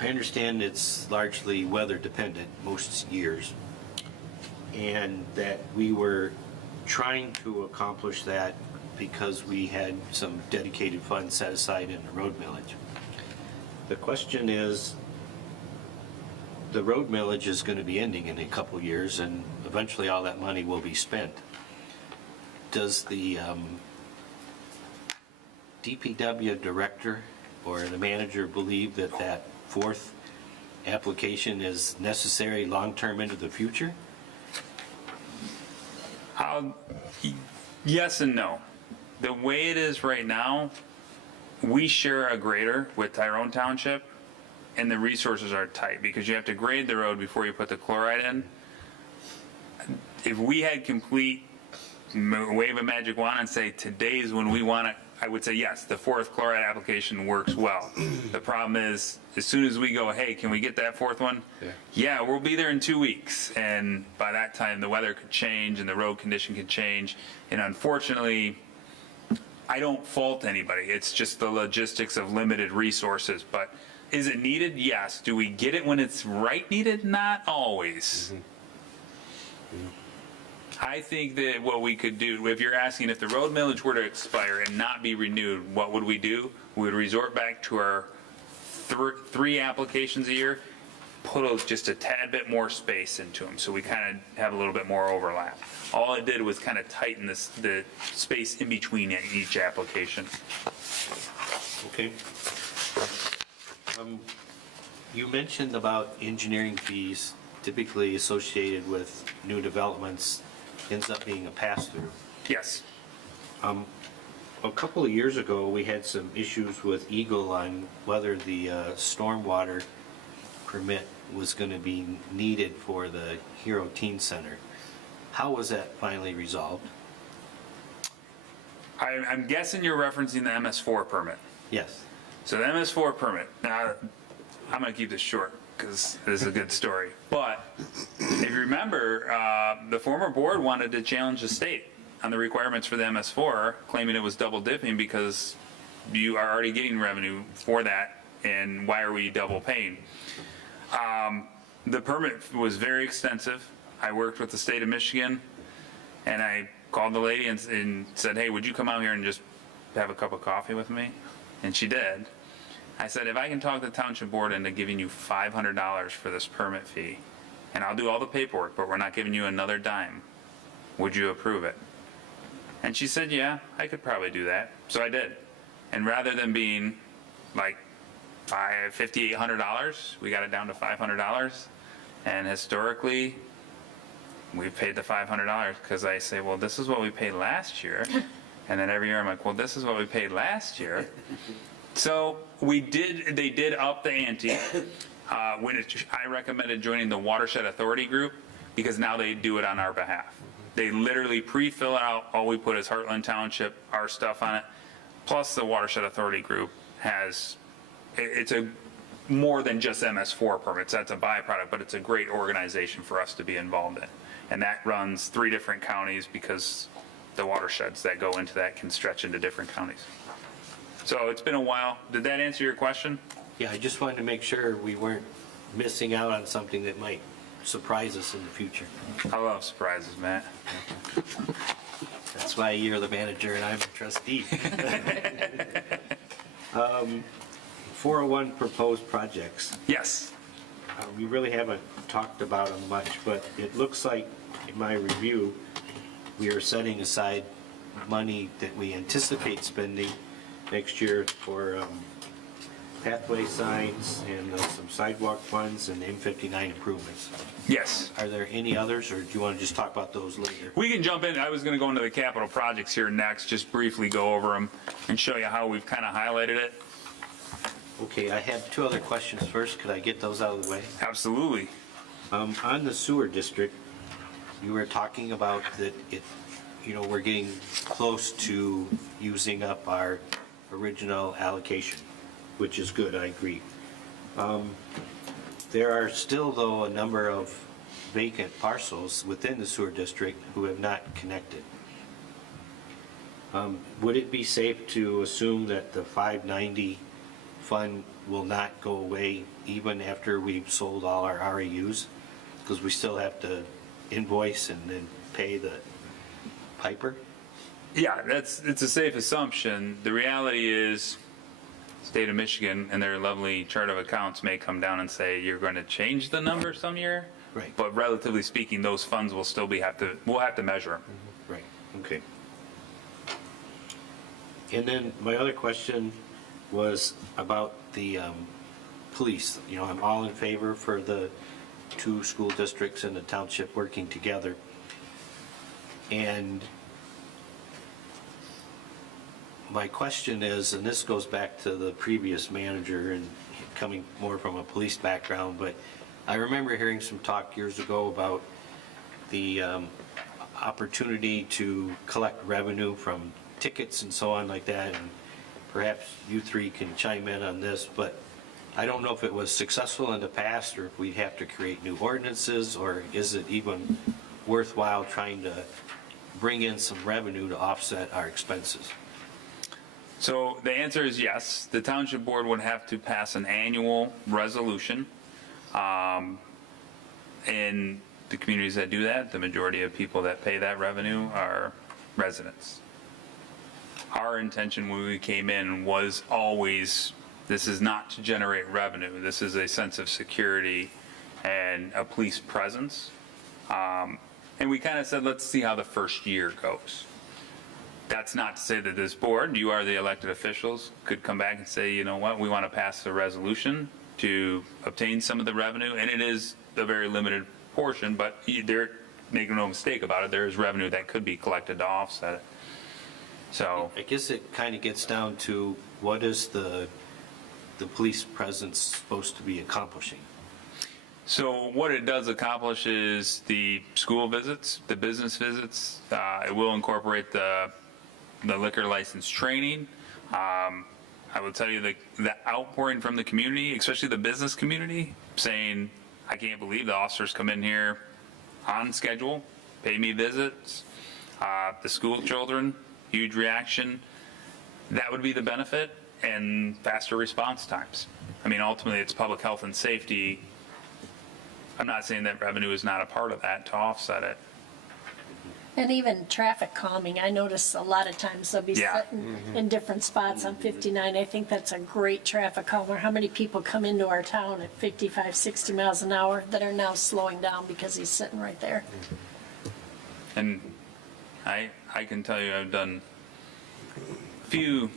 I understand it's largely weather dependent most years, and that we were trying to accomplish that because we had some dedicated funds set aside in the road millage. The question is, the road millage is going to be ending in a couple years, and eventually all that money will be spent. Does the DPW director or the manager believe that that 4th application is necessary long-term into the future? Yes and no. The way it is right now, we share a grader with Tyrone Township, and the resources are tight because you have to grade the road before you put the chloride in. If we had complete wave a magic wand and say today's when we want it, I would say yes, the 4th chloride application works well. The problem is, as soon as we go, hey, can we get that 4th one? Yeah, we'll be there in 2 weeks. And by that time, the weather could change and the road condition could change. And unfortunately, I don't fault anybody. It's just the logistics of limited resources. But is it needed? Yes. Do we get it when it's right needed? Not always. I think that what we could do, if you're asking if the road millage were to expire and not be renewed, what would we do? We would resort back to our 3 applications a year, put just a tad bit more space into them, so we kind of have a little bit more overlap. All it did was kind of tighten the space in between each application. Okay. You mentioned about engineering fees typically associated with new developments ends up being a pass-through. Yes. A couple of years ago, we had some issues with Eagle on whether the stormwater permit was going to be needed for the Hero Teen Center. How was that finally resolved? I'm guessing you're referencing the MS4 permit. Yes. So the MS4 permit, now, I'm gonna keep this short, because this is a good story. But if you remember, the former board wanted to challenge the state on the requirements for the MS4, claiming it was double dipping because you are already getting revenue for that, and why are we double paying? The permit was very extensive. I worked with the state of Michigan, and I called the lady and said, hey, would you come out here and just have a cup of coffee with me? And she did. I said, if I can talk the township board into giving you $500 for this permit fee, and I'll do all the paperwork, but we're not giving you another dime, would you approve it? And she said, yeah, I could probably do that. So I did. And rather than being like $5,800, we got it down to $500. And historically, we've paid the $500 because I say, well, this is what we paid last year. And then every year I'm like, well, this is what we paid last year. So they did up the ante. I recommended joining the Watershed Authority group because now they do it on our behalf. They literally pre-fill out, all we put is Heartland Township, our stuff on it. Plus the Watershed Authority group it's a more than just MS4 permits, that's a byproduct, but it's a great organization for us to be involved in. And that runs 3 different counties because the watersheds that go into that can stretch into different counties. So it's been a while. Did that answer your question? Yeah, I just wanted to make sure we weren't missing out on something that might surprise us in the future. I love surprises, Matt. That's why you're the manager and I'm the trustee. 401 proposed projects. Yes. We really haven't talked about them much, but it looks like, in my review, we are setting aside money that we anticipate spending next year for pathway signs and some sidewalk funds and M59 improvements. Yes. Are there any others, or do you want to just talk about those later? We can jump in. I was going to go into the capital projects here next, just briefly go over them and show you how we've kind of highlighted it. Okay, I have 2 other questions first. Could I get those out of the way? Absolutely. On the sewer district, you were talking about that we're getting close to using up our original allocation, which is good, I agree. There are still, though, a number of vacant parcels within the sewer district who have not connected. Would it be safe to assume that the 590 fund will not go away even after we've sold all our REUs? Because we still have to invoice and then pay the piper? Yeah, it's a safe assumption. The reality is, state of Michigan and their lovely chart of accounts may come down and say you're going to change the number some year. Right. But relatively speaking, those funds will still we'll have to measure them. Right, okay. And then my other question was about the police. I'm all in favor for the 2 school districts and the township working together. And my question is, and this goes back to the previous manager and coming more from a police background, but I remember hearing some talk years ago about the opportunity to collect revenue from tickets and so on like that, and perhaps you 3 can chime in on this, but I don't know if it was successful in the past or if we'd have to create new ordinances, or is it even worthwhile trying to bring in some revenue to offset our expenses? So the answer is yes. The township board would have to pass an annual resolution. In the communities that do that, the majority of people that pay that revenue are residents. Our intention when we came in was always, this is not to generate revenue. This is a sense of security and a police presence. And we kind of said, let's see how the first year goes. That's not to say that this board, you are the elected officials, could come back and say, you know what, we want to pass a resolution to obtain some of the revenue. And it is a very limited portion, but make no mistake about it, there is revenue that could be collected to offset it. So I guess it kind of gets down to what is the police presence supposed to be accomplishing? So what it does accomplish is the school visits, the business visits. It will incorporate the the liquor license training. I will tell you the outpouring from the community, especially the business community, saying, I can't believe the officers come in here on schedule, pay me visits. The school children, huge reaction. That would be the benefit, and faster response times. I mean, ultimately, it's public health and safety. I'm not saying that revenue is not a part of that to offset it. And even traffic calming, I notice a lot of times they'll be Yeah. sitting in different spots on 59. I think that's a great traffic calmer. How many people come into our town at 55, 60 miles an hour that are now slowing down because he's sitting right there? And I can tell you I've done few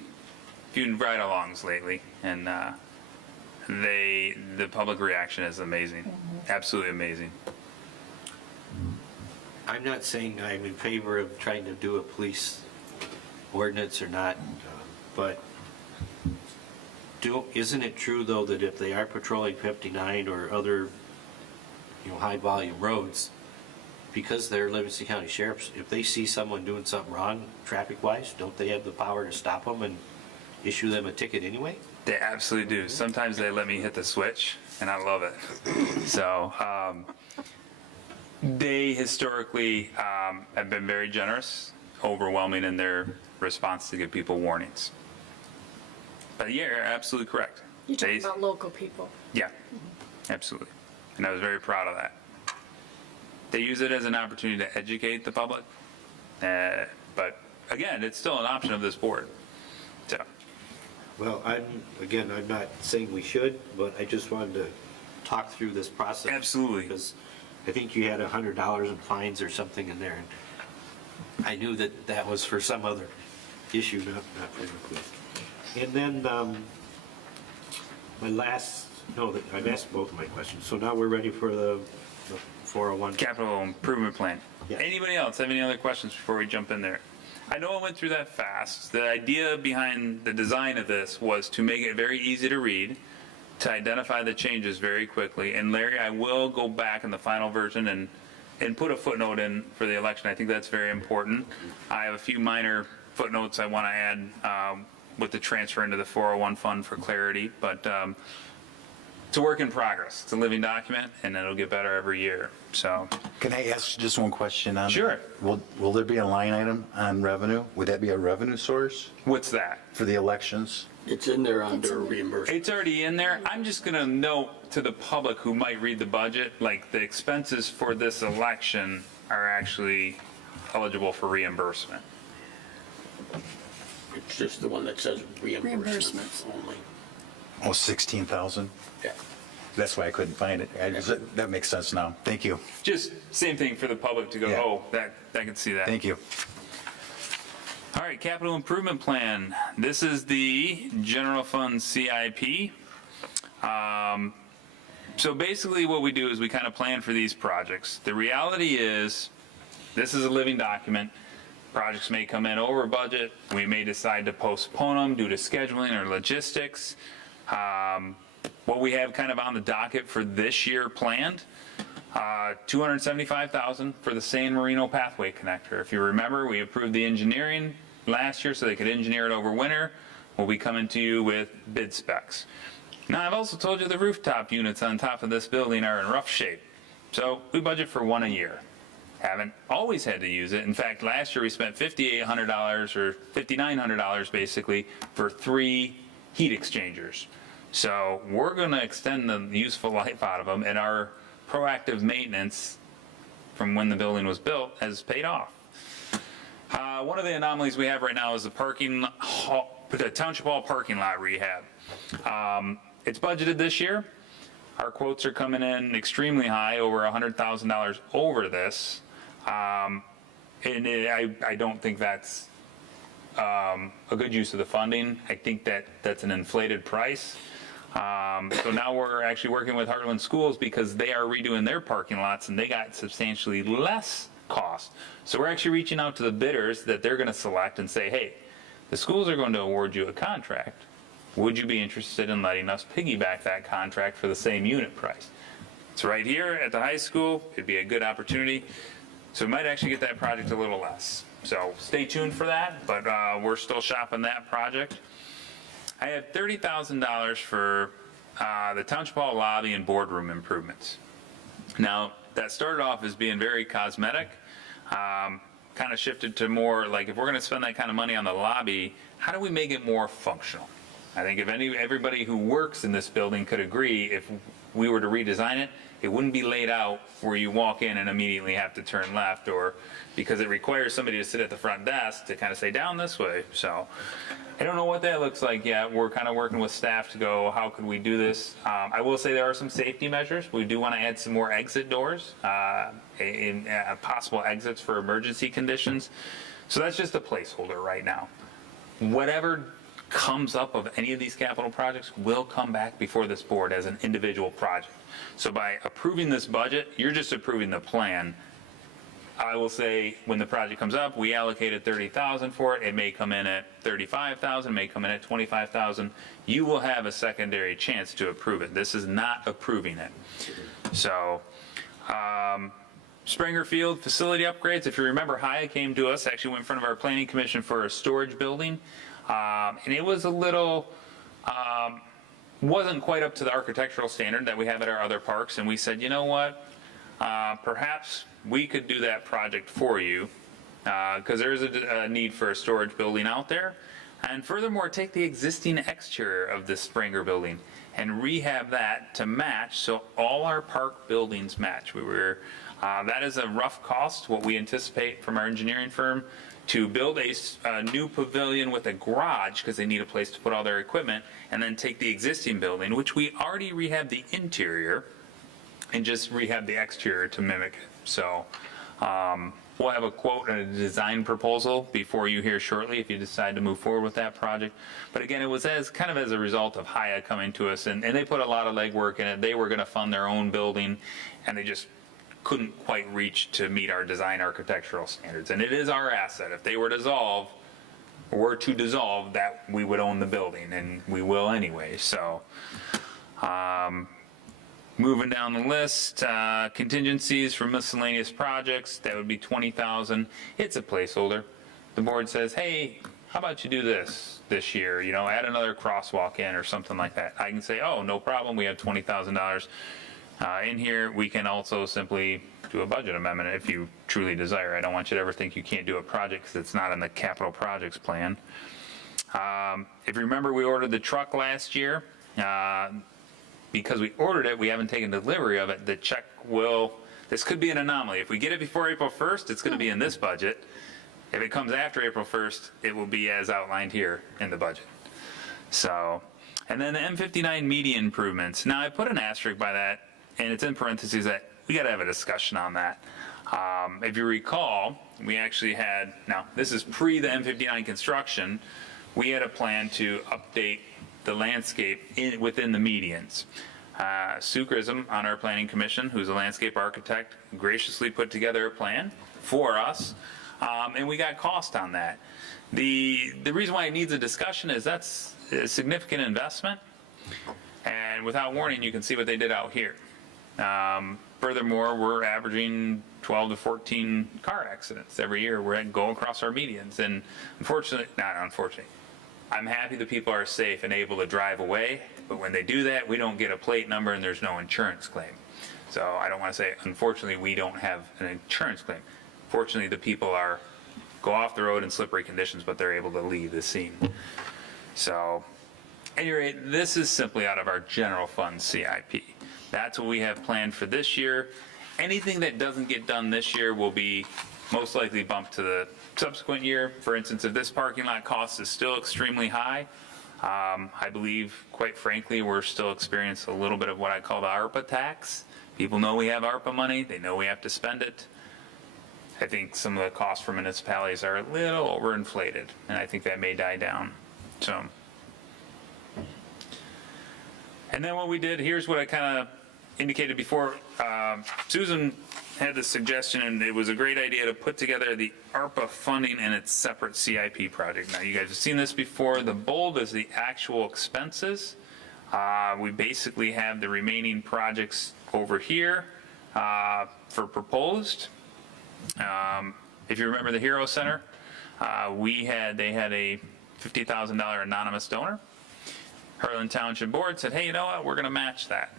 ride-alongs lately, and the public reaction is amazing, absolutely amazing. I'm not saying I'm in favor of trying to do a police ordinance or not, but isn't it true, though, that if they are patrolling 59 or other, high-volume roads, because they're Livingston County sheriffs, if they see someone doing something wrong traffic-wise, don't they have the power to stop them and issue them a ticket anyway? They absolutely do. Sometimes they let me hit the switch, and I love it. So they historically have been very generous, overwhelming in their response to give people warnings. But yeah, you're absolutely correct. You're talking about local people. Yeah, absolutely. And I was very proud of that. They use it as an opportunity to educate the public. But again, it's still an option of this board. So. Well, I'm not saying we should, but I just wanted to talk through this process. Absolutely. Because I think you had $100 in fines or something in there, and I knew that was for some other issue, not for the police. And then I've asked both of my questions, so now we're ready for the 401. Capital improvement plan. Yeah. Anybody else have any other questions before we jump in there? I know I went through that fast. The idea behind the design of this was to make it very easy to read, to identify the changes very quickly. And Larry, I will go back in the final version and put a footnote in for the election. I think that's very important. I have a few minor footnotes I want to add with the transfer into the 401 fund for clarity, but it's a work in progress. It's a living document, and it'll get better every year. So, Can I ask just one question on that? Sure. Will there be a line item on revenue? Would that be a revenue source what's that? for the elections? It's in there under reimbursement. It's already in there. I'm just going to note to the public who might read the budget, like the expenses for this election are actually eligible for reimbursement. It's just the one that says reimbursement only. Oh, 16,000? Yeah. That's why I couldn't find it. That makes sense now. Thank you. Just same thing for the public to go, Yeah. oh, that I can see that. Thank you. All right, capital improvement plan. This is the general fund CIP. So basically what we do is we kind of plan for these projects. The reality is, this is a living document. Projects may come in over budget. We may decide to postpone them due to scheduling or logistics. What we have kind of on the docket for this year planned, $275,000 for the San Marino Pathway Connector. If you remember, we approved the engineering last year so they could engineer it over winter. We'll be coming to you with bid specs. Now, I've also told you the rooftop units on top of this building are in rough shape. So we budget for one a year. Haven't always had to use it. In fact, last year we spent $5,800 or $5,900 basically for 3 heat exchangers. So we're going to extend the useful life out of them, and our proactive maintenance from when the building was built has paid off. One of the anomalies we have right now is the Township Hall parking lot rehab. It's budgeted this year. Our quotes are coming in extremely high, over $100,000 over this. And I don't think that's a good use of the funding. I think that's an inflated price. So now we're actually working with Heartland Schools because they are redoing their parking lots and they got substantially less cost. So we're actually reaching out to the bidders that they're going to select and say, hey, the schools are going to award you a contract. Would you be interested in letting us piggyback that contract for the same unit price? It's right here at the high school. It'd be a good opportunity. So we might actually get that project a little less. So stay tuned for that, but we're still shopping that project. I have $30,000 for the Township Hall lobby and boardroom improvements. Now, that started off as being very cosmetic, kind of shifted to more like, if we're going to spend that kind of money on the lobby, how do we make it more functional? I think if everybody who works in this building could agree, if we were to redesign it, it wouldn't be laid out where you walk in and immediately have to turn left, or because it requires somebody to sit at the front desk to kind of say down this way. So I don't know what that looks like yet. We're kind of working with staff to go, how could we do this? I will say there are some safety measures. We do want to add some more exit doors, in possible exits for emergency conditions. So that's just a placeholder right now. Whatever comes up of any of these capital projects will come back before this board as an individual project. So by approving this budget, you're just approving the plan. I will say, when the project comes up, we allocated $30,000 for it. It may come in at $35,000, may come in at $25,000. You will have a secondary chance to approve it. This is not approving it. So, Springer Field facility upgrades. If you remember, Haya came to us, actually went in front of our planning commission for a storage building. And it was a little, wasn't quite up to the architectural standard that we have at our other parks. And we said, you know what, perhaps we could do that project for you, because there is a need for a storage building out there. And furthermore, take the existing exterior of this Springer building and rehab that to match, so all our park buildings match. That is a rough cost, what we anticipate from our engineering firm, to build a new pavilion with a garage, because they need a place to put all their equipment, and then take the existing building, which we already rehabbed the interior, and just rehab the exterior to mimic it. So we'll have a quote and a design proposal before you here shortly if you decide to move forward with that project. But again, it was kind of as a result of Haya coming to us, and they put a lot of legwork in it. They were going to fund their own building, and they just couldn't quite reach to meet our design architectural standards. And it is our asset. If they were to dissolve, that we would own the building, and we will anyway. So moving down the list, contingencies for miscellaneous projects, that would be $20,000. It's a placeholder. The board says, hey, how about you do this year, add another crosswalk in or something like that. I can say, oh, no problem, we have $20,000 in here. We can also simply do a budget amendment if you truly desire. I don't want you to ever think you can't do a project because it's not in the capital projects plan. If you remember, we ordered the truck last year. Because we ordered it, we haven't taken delivery of it. The check this could be an anomaly. If we get it before April 1st, it's going to be in this budget. If it comes after April 1st, it will be as outlined here in the budget. So, and then the M59 media improvements. Now, I put an asterisk by that, and it's in parentheses that we got to have a discussion on that. If you recall, we actually had, now this is pre the M59 construction, we had a plan to update the landscape within the medians. Sue Grissom on our planning commission, who's a landscape architect, graciously put together a plan for us, and we got cost on that. The reason why it needs a discussion is that's a significant investment, and without warning, you can see what they did out here. Furthermore, we're averaging 12 to 14 car accidents every year. We're go across our medians, and unfortunately, I'm happy that people are safe and able to drive away, but when they do that, we don't get a plate number and there's no insurance claim. So I don't want to say, unfortunately, we don't have an insurance claim. Fortunately, the people go off the road in slippery conditions, but they're able to leave the scene. So, at any rate, this is simply out of our general fund CIP. That's what we have planned for this year. Anything that doesn't get done this year will be most likely bumped to the subsequent year. For instance, if this parking lot cost is still extremely high, I believe, quite frankly, we're still experiencing a little bit of what I call the ARPA tax. People know we have ARPA money. They know we have to spend it. I think some of the costs for municipalities are a little overinflated, and I think that may die down. So, and then what we did, here's what I kind of indicated before. Susan had this suggestion, and it was a great idea to put together the ARPA funding in its separate CIP project. Now, you guys have seen this before. The bold is the actual expenses. We basically have the remaining projects over here for proposed. If you remember the Hero Center, They had a $50,000 anonymous donor. Harlan Township Board said, hey, you know what, we're gonna match that.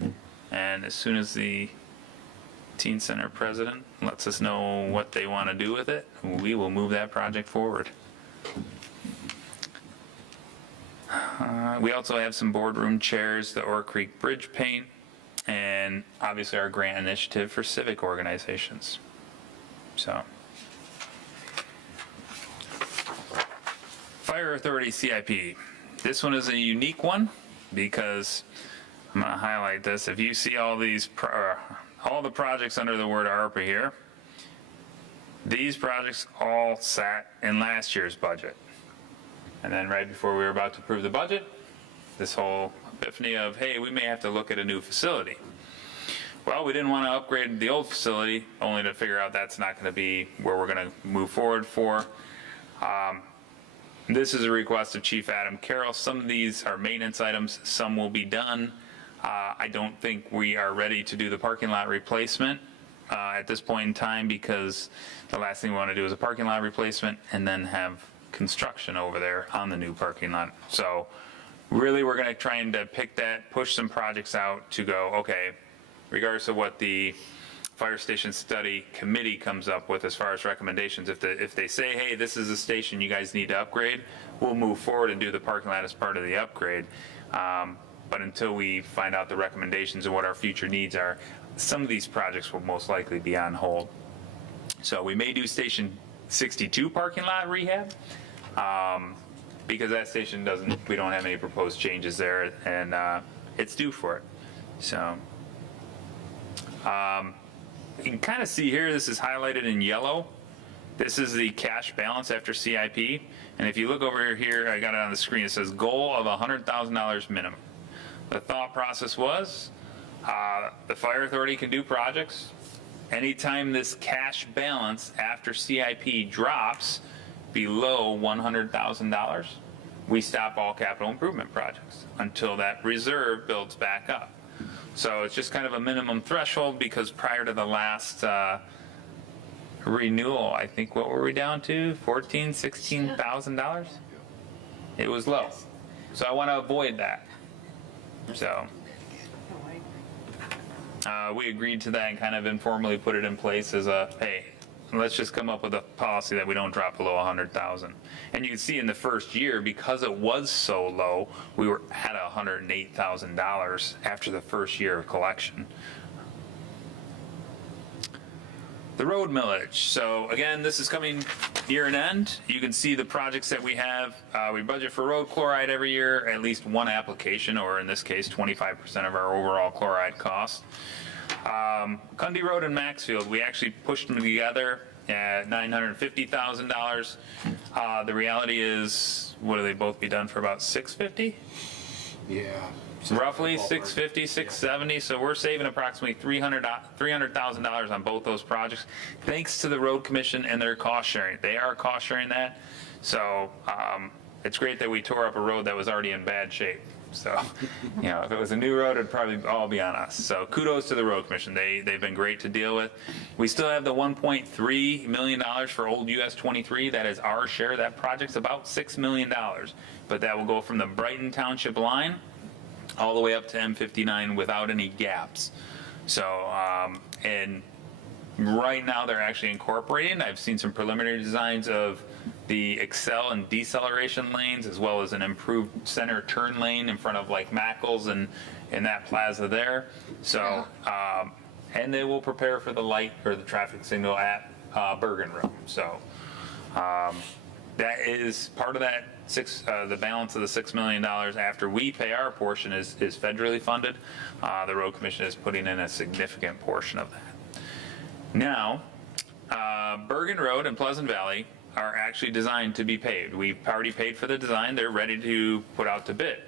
And as soon as the Teen Center president lets us know what they want to do with it, we will move that project forward. We also have some boardroom chairs, the Ore Creek Bridge paint, and obviously our grant initiative for civic organizations. So. Fire Authority CIP. This one is a unique one because I'm going to highlight this. If you see all these, all the projects under the word ARPA here, these projects all sat in last year's budget. And then right before we were about to approve the budget, this whole epiphany of, hey, we may have to look at a new facility. Well, we didn't want to upgrade the old facility, only to figure out that's not going to be where we're going to move forward for. This is a request of Chief Adam Carroll. Some of these are maintenance items, some will be done. I don't think we are ready to do the parking lot replacement at this point in time, because the last thing we want to do is a parking lot replacement and then have construction over there on the new parking lot. So really, we're going to try and pick that, push some projects out to go, okay, regardless of what the Fire Station Study Committee comes up with as far as recommendations, if they say, hey, this is a station you guys need to upgrade, we'll move forward and do the parking lot as part of the upgrade. But until we find out the recommendations and what our future needs are, some of these projects will most likely be on hold. So we may do Station 62 parking lot rehab, because that station we don't have any proposed changes there, and it's due for it. So you can kind of see here, this is highlighted in yellow. This is the cash balance after CIP. And if you look over here, I got it on the screen, it says goal of $100,000 minimum. The thought process was, the Fire Authority can do projects. Anytime this cash balance after CIP drops below $100,000, we stop all capital improvement projects until that reserve builds back up. So it's just kind of a minimum threshold, because prior to the last renewal, I think, what were we down to? $14,000, $16,000? It was low. So I want to avoid that. So we agreed to that and kind of informally put it in place as a, hey, let's just come up with a policy that we don't drop below 100,000. And you can see in the first year, because it was so low, we were at $108,000 after the first year of collection. The road millage. So again, this is coming year and end. You can see the projects that we have. We budget for road chloride every year, at least one application, or in this case, 25% of our overall chloride cost. Cundy Road and Maxfield, we actually pushed them together at $950,000. The reality is, what do they both be done for about $650,000? Yeah. Roughly $650,000, $670,000. So we're saving approximately $300,000 on both those projects, thanks to the Road Commission and their cost sharing. They are cost sharing that. So it's great that we tore up a road that was already in bad shape. So, you know, if it was a new road, it'd probably all be on us. So kudos to the Road Commission. They've been great to deal with. We still have the $1.3 million for Old US 23. That is our share. That project's about $6 million. But that will go from the Brighton Township line all the way up to M59 without any gaps. So, and right now they're actually incorporating, I've seen some preliminary designs of the accel and deceleration lanes, as well as an improved center turn lane in front of like Mackles and in that plaza there. So, and they will prepare for the light or the traffic signal at Bergen Road. So that is part of that the balance of the $6 million after we pay our portion is federally funded. The Road Commission is putting in a significant portion of that. Now, Bergen Road and Pleasant Valley are actually designed to be paved. We've already paid for the design. They're ready to put out to bid.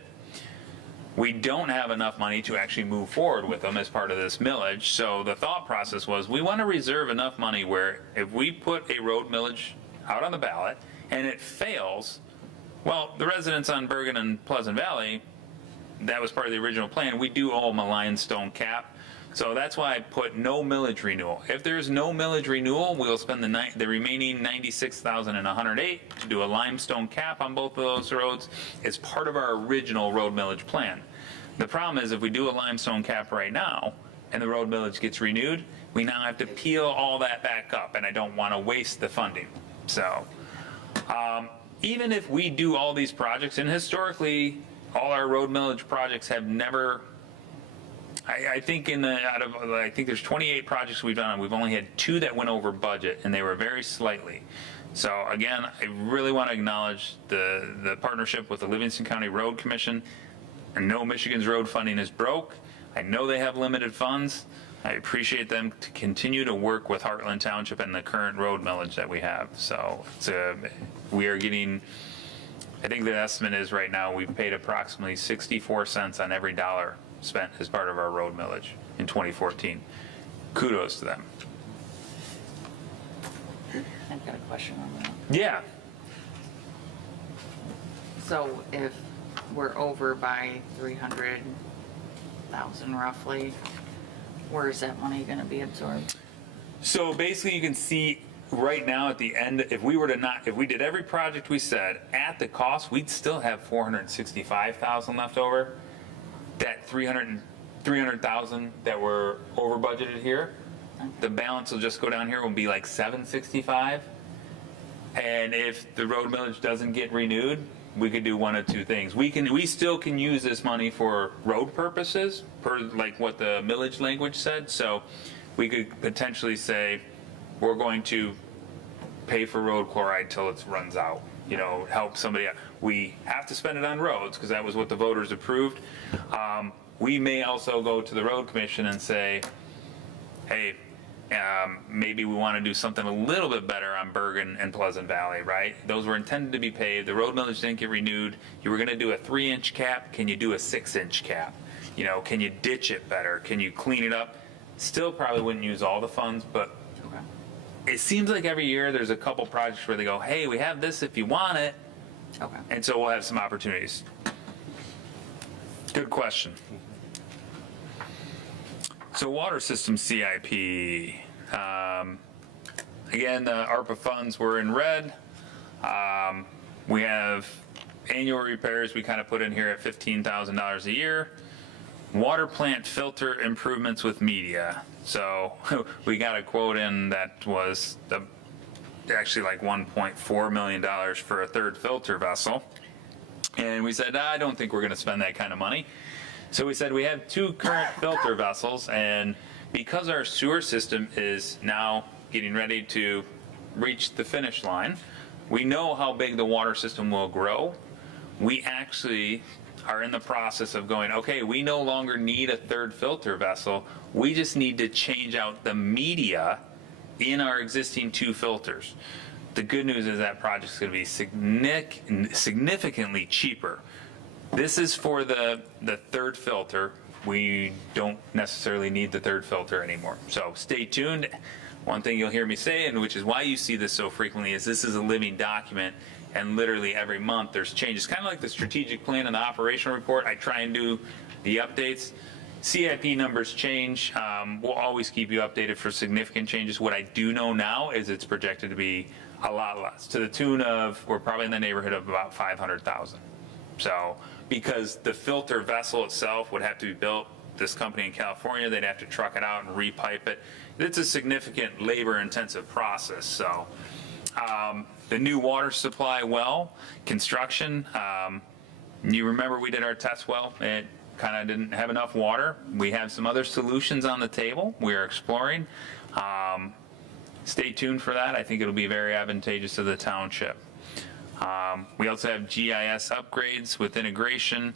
We don't have enough money to actually move forward with them as part of this millage. So the thought process was, we want to reserve enough money where if we put a road millage out on the ballot and it fails, well, the residents on Bergen and Pleasant Valley, that was part of the original plan. We do owe them a limestone cap. So that's why I put no millage renewal. If there's no millage renewal, we'll spend the remaining $96,108 to do a limestone cap on both of those roads as part of our original road millage plan. The problem is if we do a limestone cap right now and the road millage gets renewed, we now have to peel all that back up, and I don't want to waste the funding. So even if we do all these projects, and historically all our road millage projects have never, I think I think there's 28 projects we've done, and we've only had 2 that went over budget, and they were very slightly. So again, I really want to acknowledge the partnership with the Livingston County Road Commission. I know Michigan's road funding is broke. I know they have limited funds. I appreciate them to continue to work with Heartland Township and the current road millage that we have. So we are getting, I think the estimate is right now we've paid approximately 64 cents on every dollar spent as part of our road millage in 2014. Kudos to them. I've got a question on that. Yeah. So if we're over by 300,000 roughly, where is that money gonna be absorbed? So basically you can see right now at the end, if we did every project we said at the cost, we'd still have 465,000 left over. That 300,000 that were over budgeted here, the balance will just go down here, will be like 765. And if the road millage doesn't get renewed, we could do one of 2 things. We still can use this money for road purposes, per like what the millage language said. So we could potentially say, we're going to pay for road chloride till it runs out, help somebody out. We have to spend it on roads because that was what the voters approved. We may also go to the road commission and say, hey, maybe we want to do something a little bit better on Bergen and Pleasant Valley, right? Those were intended to be paved. The road millage didn't get renewed. You were going to do a 3-inch cap. Can you do a 6-inch cap? Can you ditch it better? Can you clean it up? Still probably wouldn't use all the funds, but it seems like every year there's a couple projects where they go, hey, we have this if you want it. Okay. And so we'll have some opportunities. Good question. So water system CIP. Again, the ARPA funds were in red. We have annual repairs we kind of put in here at $15,000 a year. Water plant filter improvements with media. So we got a quote in that was actually like $1.4 million for a 3rd filter vessel. And we said, I don't think we're going to spend that kind of money. So we said we have 2 current filter vessels, and because our sewer system is now getting ready to reach the finish line, we know how big the water system will grow. We actually are in the process of going, okay, we no longer need a 3rd filter vessel. We just need to change out the media in our existing 2 filters. The good news is that project's going to be significantly cheaper. This is for the 3rd filter. We don't necessarily need the 3rd filter anymore. So stay tuned. One thing you'll hear me say, and which is why you see this so frequently, is this is a living document, and literally every month there's changes. Kind of like the strategic plan and the operational report. I try and do the updates. CIP numbers change. We'll always keep you updated for significant changes. What I do know now is it's projected to be a lot less, to the tune of, we're probably in the neighborhood of about 500,000. So, because the filter vessel itself would have to be built, this company in California, they'd have to truck it out and repipe it. It's a significant labor-intensive process. So, the new water supply well construction, you remember we did our test well. It kind of didn't have enough water. We have some other solutions on the table we are exploring. Stay tuned for that. I think it'll be very advantageous to the township. We also have GIS upgrades with integration.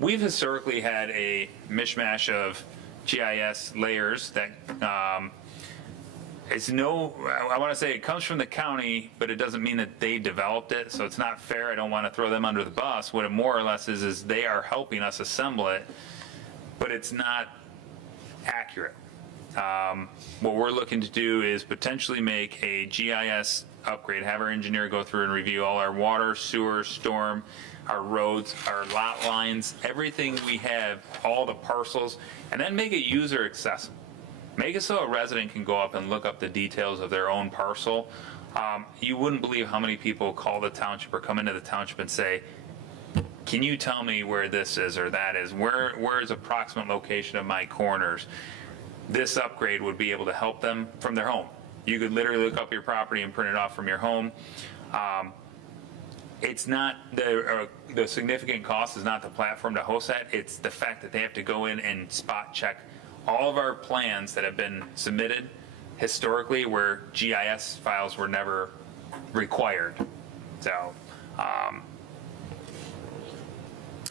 We've historically had a mishmash of GIS layers that I want to say it comes from the county, but it doesn't mean that they developed it, so it's not fair. I don't want to throw them under the bus. What it more or less is they are helping us assemble it, but it's not accurate. What we're looking to do is potentially make a GIS upgrade, have our engineer go through and review all our water, sewer, storm, our roads, our lot lines, everything we have, all the parcels, and then make it user accessible. Make it so a resident can go up and look up the details of their own parcel. You wouldn't believe how many people call the township or come into the township and say, can you tell me where this is or that is? Where is approximate location of my corners? This upgrade would be able to help them from their home. You could literally look up your property and print it off from your home. It's not the significant cost is not the platform to host that. It's the fact that they have to go in and spot check all of our plans that have been submitted historically where GIS files were never required. So,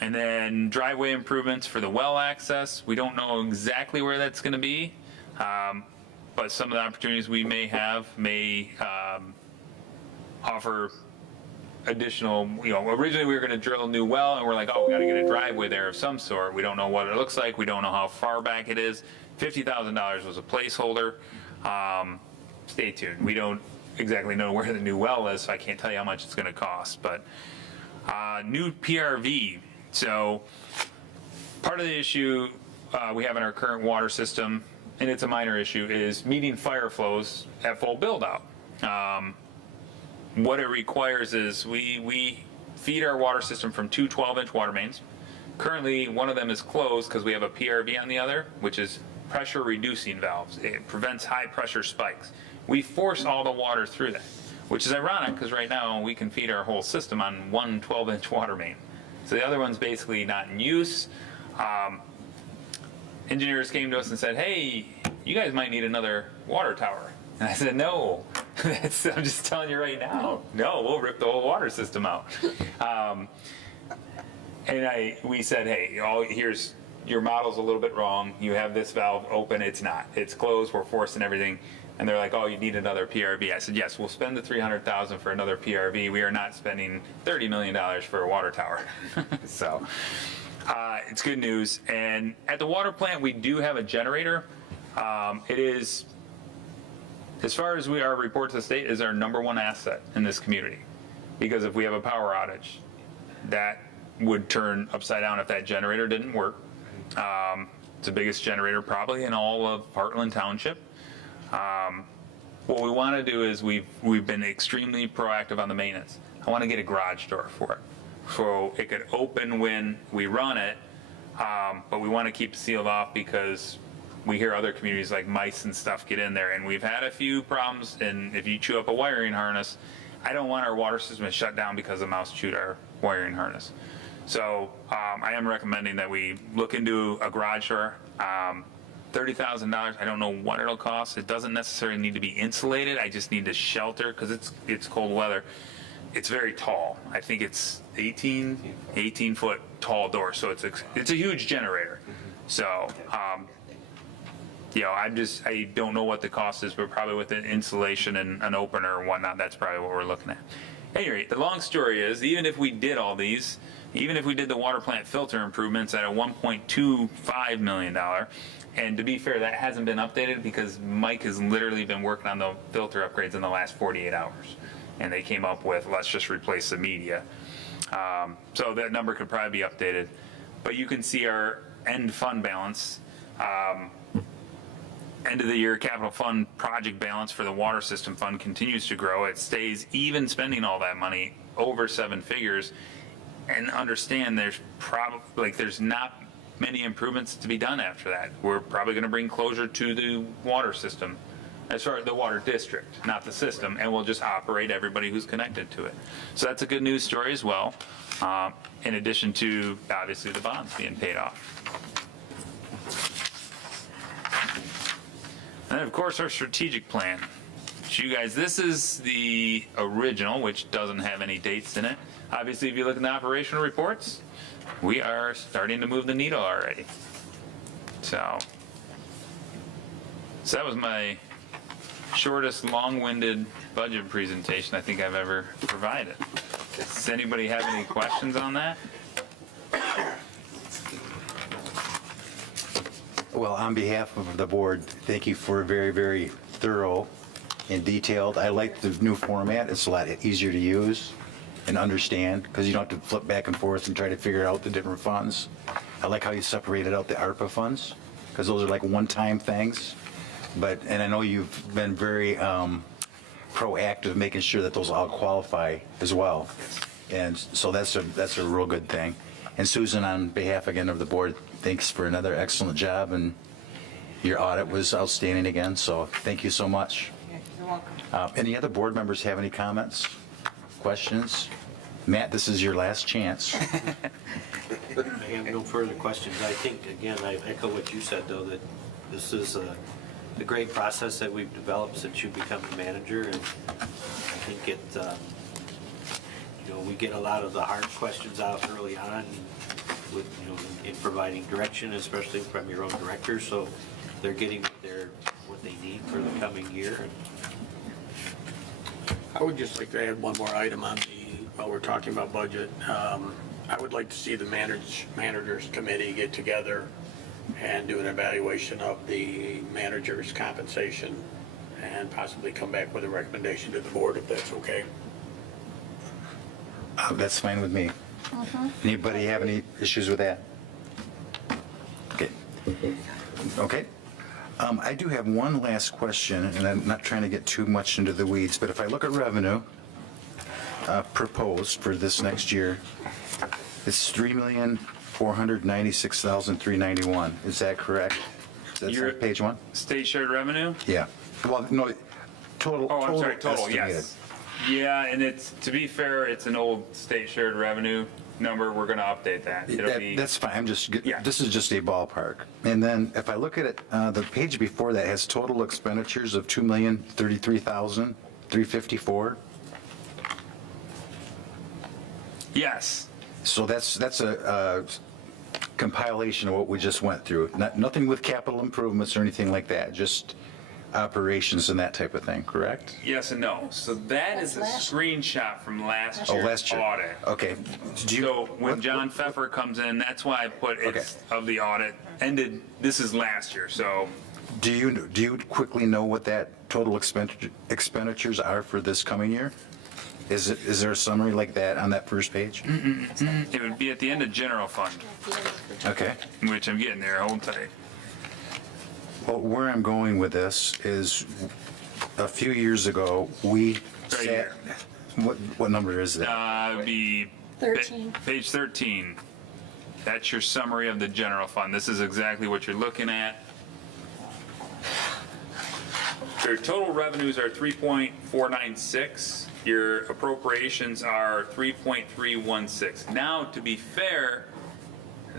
and then driveway improvements for the well access. We don't know exactly where that's going to be, but some of the opportunities we may have may offer additional, originally we were going to drill a new well and we're like, oh, we got to get a driveway there of some sort. We don't know what it looks like. We don't know how far back it is. $50,000 was a placeholder. Stay tuned. We don't exactly know where the new well is, so I can't tell you how much it's going to cost, but new PRV. So part of the issue we have in our current water system, and it's a minor issue, is meeting fire flows at full build out. What it requires is we feed our water system from two 12-inch water mains. Currently, one of them is closed because we have a PRV on the other, which is pressure reducing valves. It prevents high pressure spikes. We force all the water through that, which is ironic because right now we can feed our whole system on one 12-inch water main. So the other one's basically not in use. Engineers came to us and said, hey, you guys might need another water tower. And I said, no, I'm just telling you right now. No, we'll rip the whole water system out. We said, hey, here's your model's a little bit wrong. You have this valve open. It's not. It's closed. We're forcing everything. And they're like, oh, you need another PRV. I said, yes, we'll spend the $300,000 for another PRV. We are not spending $30 million for a water tower. So it's good news. And at the water plant, we do have a generator. It is, as far as our report to the state, is our #1 asset in this community. Because if we have a power outage, that would turn upside down if that generator didn't work. It's the biggest generator probably in all of Heartland Township. What we want to do is we've been extremely proactive on the maintenance. I want to get a garage door for it, so it could open when we run it, but we want to keep it sealed off because we hear other communities like mice and stuff get in there, and we've had a few problems. And if you chew up a wiring harness, I don't want our water system to shut down because a mouse chewed our wiring harness. So I am recommending that we look into a garage door. $30,000. I don't know what it'll cost. It doesn't necessarily need to be insulated. I just need to shelter because it's cold weather. It's very tall. I think it's 18 foot tall door. So it's a huge generator. So I don't know what the cost is, but probably with an insulation and an opener and whatnot, that's probably what we're looking at. Anyway, the long story is, even if we did all these, even if we did the water plant filter improvements at a $1.25 million, and to be fair, that hasn't been updated because Mike has literally been working on the filter upgrades in the last 48 hours. And they came up with, let's just replace the media. So that number could probably be updated. But you can see our end fund balance. End of the year capital fund project balance for the water system fund continues to grow. It stays even spending all that money over 7 figures. And understand there's not many improvements to be done after that. We're probably going to bring closure to the water system, as far as the water district, not the system, and we'll just operate everybody who's connected to it. So that's a good news story as well, in addition to obviously the bonds being paid off. And then of course our strategic plan. So you guys, this is the original, which doesn't have any dates in it. Obviously, if you look in the operational reports, we are starting to move the needle already. So that was my shortest, long-winded budget presentation I think I've ever provided. Does anybody have any questions on that? Well, on behalf of the board, thank you for a very, very thorough and detailed. I like the new format. It's a lot easier to use and understand because you don't have to flip back and forth and try to figure out the different funds. I like how you separated out the ARPA funds because those are like one-time things. And I know you've been very proactive making sure that those all qualify as well. And so that's a real good thing. And Susan, on behalf again of the board, thanks for another excellent job, and your audit was outstanding again, so thank you so much. Yeah, you're welcome. Any other board members have any comments, questions? Matt, this is your last chance. I have no further questions. I think, again, I echo what you said, though, that this is a great process that we've developed since you become the manager, and I think it, we get a lot of the hard questions out early on with, in providing direction, especially from your own directors, so they're getting what they need for the coming year. I would just like to add one more item on while we're talking about budget. I would like to see the managers committee get together and do an evaluation of the manager's compensation and possibly come back with a recommendation to the board if that's okay. That's fine with me. Anybody have any issues with that? Okay. Okay. I do have one last question, and I'm not trying to get too much into the weeds, but if I look at revenue proposed for this next year, it's $3,496,391. Is that correct? That's You're- on page one? State shared revenue? Yeah. Well, no, total. Oh, I'm sorry, total, estimated. yes. Yeah, and to be fair, it's an old state shared revenue number. We're going to update that. It'll be. That's fine. Yeah. This is just a ballpark. And then if I look at it, the page before that has total expenditures of $2,033,354. Yes. So that's a compilation of what we just went through. Nothing with capital improvements or anything like that, just operations and that type of thing, correct? Yes and no. So that is a screenshot from last Oh, year's last year. audit. Okay. So when John Pfeffer comes in, that's why I put it's of the audit ended, this is last year, so. Do you quickly know what that total expenditures are for this coming year? Is there a summary like that on that first page? It would be at the end of general fund, Okay. which I'm getting there, hold tight. Well, where I'm going with this is a few years ago, we sat, here. what number is that? It'd be 13. Page 13. That's your summary of the general fund. This is exactly what you're looking at. Your total revenues are 3.496. Your appropriations are 3.316. Now, to be fair,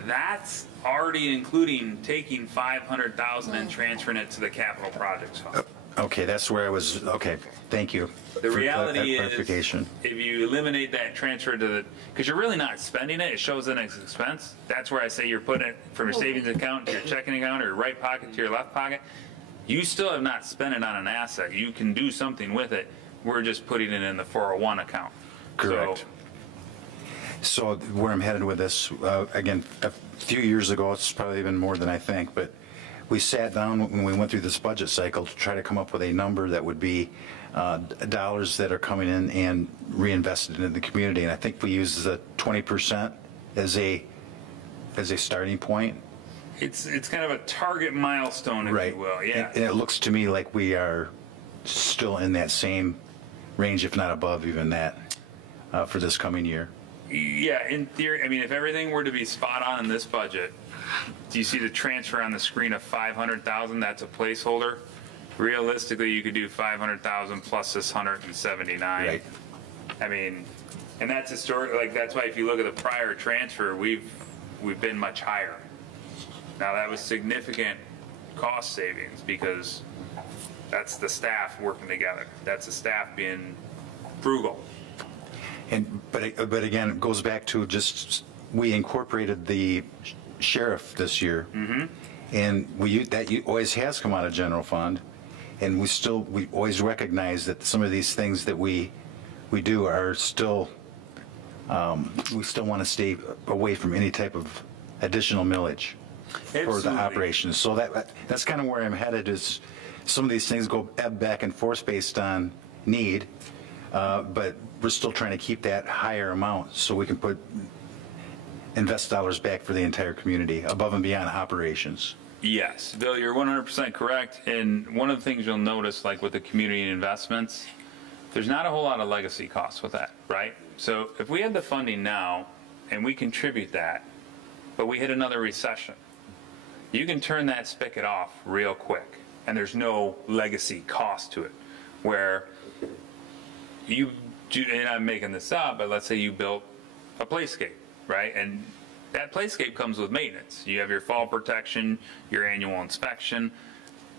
that's already including taking 500,000 and transferring it to the capital projects fund. Okay, that's where I was, okay, thank you. The for reality is, clarification. if you eliminate that transfer to because you're really not spending it, it shows it as expense. That's where I say you're putting it from your savings account to your checking account or your right pocket to your left pocket. You still have not spent it on an asset. You can do something with it. We're just putting it in the 401 account. Correct. So where I'm headed with this, again, a few years ago, it's probably been more than I think, but we sat down when we went through this budget cycle to try to come up with a number that would be dollars that are coming in and reinvested into the community. And I think we used the 20% as a starting point. It's kind of a target milestone, if Right. you will. Yeah. And it looks to me like we are still in that same range, if not above even that, for this coming year. Yeah, in theory, I mean, if everything were to be spot on in this budget, do you see the transfer on the screen of 500,000? That's a placeholder. Realistically, you could do 500,000 plus this 179. Right. I mean, and that's historic. Like that's why if you look at the prior transfer, we've been much higher. Now that was significant cost savings because that's the staff working together. That's the staff being frugal. But again, it goes back to just, we incorporated the sheriff this year. And that always has come out of general fund. And we always recognize that some of these things that we do are still, we still want to stay away from any type of additional millage for the Absolutely. operations. So that's kind of where I'm headed, is some of these things go ebb back and forth based on need, but we're still trying to keep that higher amount so we can invest dollars back for the entire community above and beyond operations. Yes, Bill, you're 100% correct. And one of the things you'll notice, like with the community investments, there's not a whole lot of legacy costs with that, right? So if we had the funding now and we contribute that, but we hit another recession, you can turn that spigot off real quick and there's no legacy cost to it. Where you do, and I'm making this up, but let's say you built a playscape, right? And that playscape comes with maintenance. You have your fall protection, your annual inspection.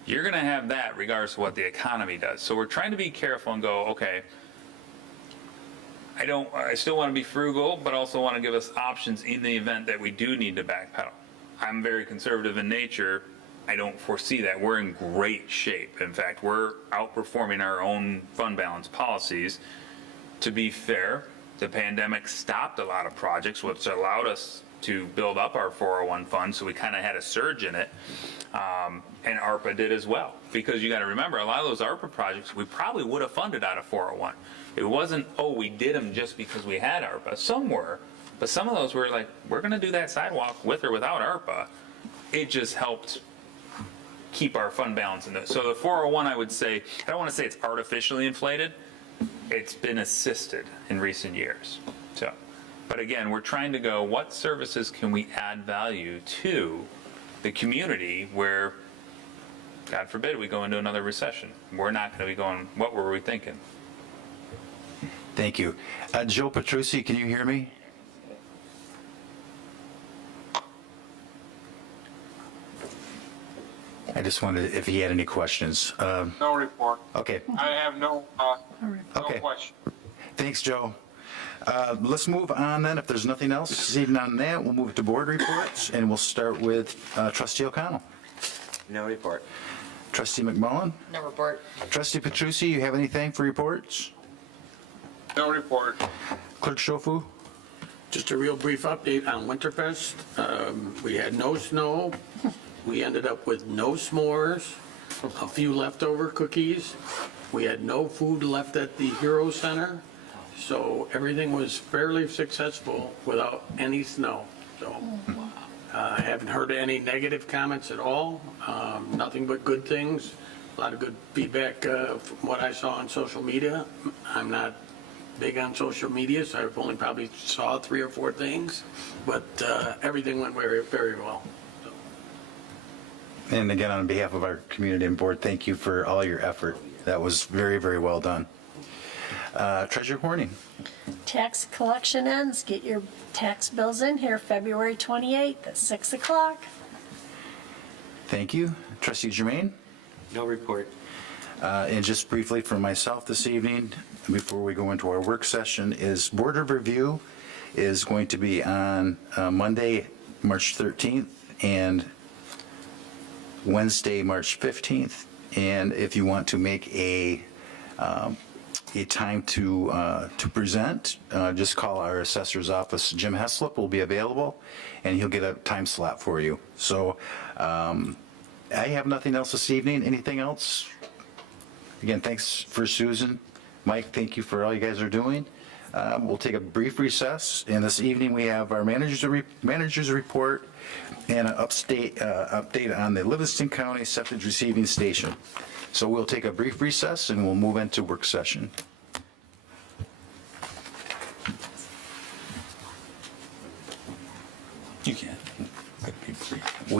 You're going to have that regardless of what the economy does. So we're trying to be careful and go, okay, I still want to be frugal, but also want to give us options in the event that we do need to backpedal. I'm very conservative in nature. I don't foresee that. We're in great shape. In fact, we're outperforming our own fund balance policies. To be fair, the pandemic stopped a lot of projects, which allowed us to build up our 401 fund, so we kind of had a surge in it. And ARPA did as well. Because you got to remember, a lot of those ARPA projects, we probably would have funded out of 401. It wasn't, oh, we did them just because we had ARPA. Some were, but some of those were like, we're going to do that sidewalk with or without ARPA. It just helped keep our fund balance in it. So the 401, I would say, I don't want to say it's artificially inflated. It's been assisted in recent years. So, but again, we're trying to go, what services can we add value to the community where, God forbid, we go into another recession? We're not going to be going, what were we thinking? Thank you. Joe Petrucci, can you hear me? I just wondered if he had any questions. No report. Okay. I have no Okay. question. Thanks, Joe. Let's move on then. If there's nothing else this evening on that, we'll move to board reports, and we'll start with Trustee O'Connell. No report. Trustee McMullen. No report. Trustee Petrucci, you have anything for reports? No report. Clerk Schofu. Just a real brief update on Winterfest. We had no snow. We ended up with no s'mores, a few leftover cookies. We had no food left at the Hero Center. So everything was fairly successful without any snow. So I haven't heard any negative comments at all. Nothing but good things. A lot of good feedback from what I saw on social media. I'm not big on social media, so I've only probably saw 3 or 4 things, but everything went very, very well. And again, on behalf of our community and board, thank you for all your effort. That was very, very well done. Treasurer Horning. Tax collection ends. Get your tax bills in here February 28th at 6 o'clock. Thank you. Trustee Germain. No report. And just briefly for myself this evening, before we go into our work session, is board of review is going to be on Monday, March 13th, and Wednesday, March 15th. And if you want to make a time to present, just call our assessor's office. Jim Heslop will be available, and he'll get a time slot for you. So I have nothing else this evening. Anything else? Again, thanks for Susan. Mike, thank you for all you guys are doing. We'll take a brief recess, and this evening we have our manager's report and an update on the Livingston County Septic Receiving Station. So we'll take a brief recess and we'll move into work session.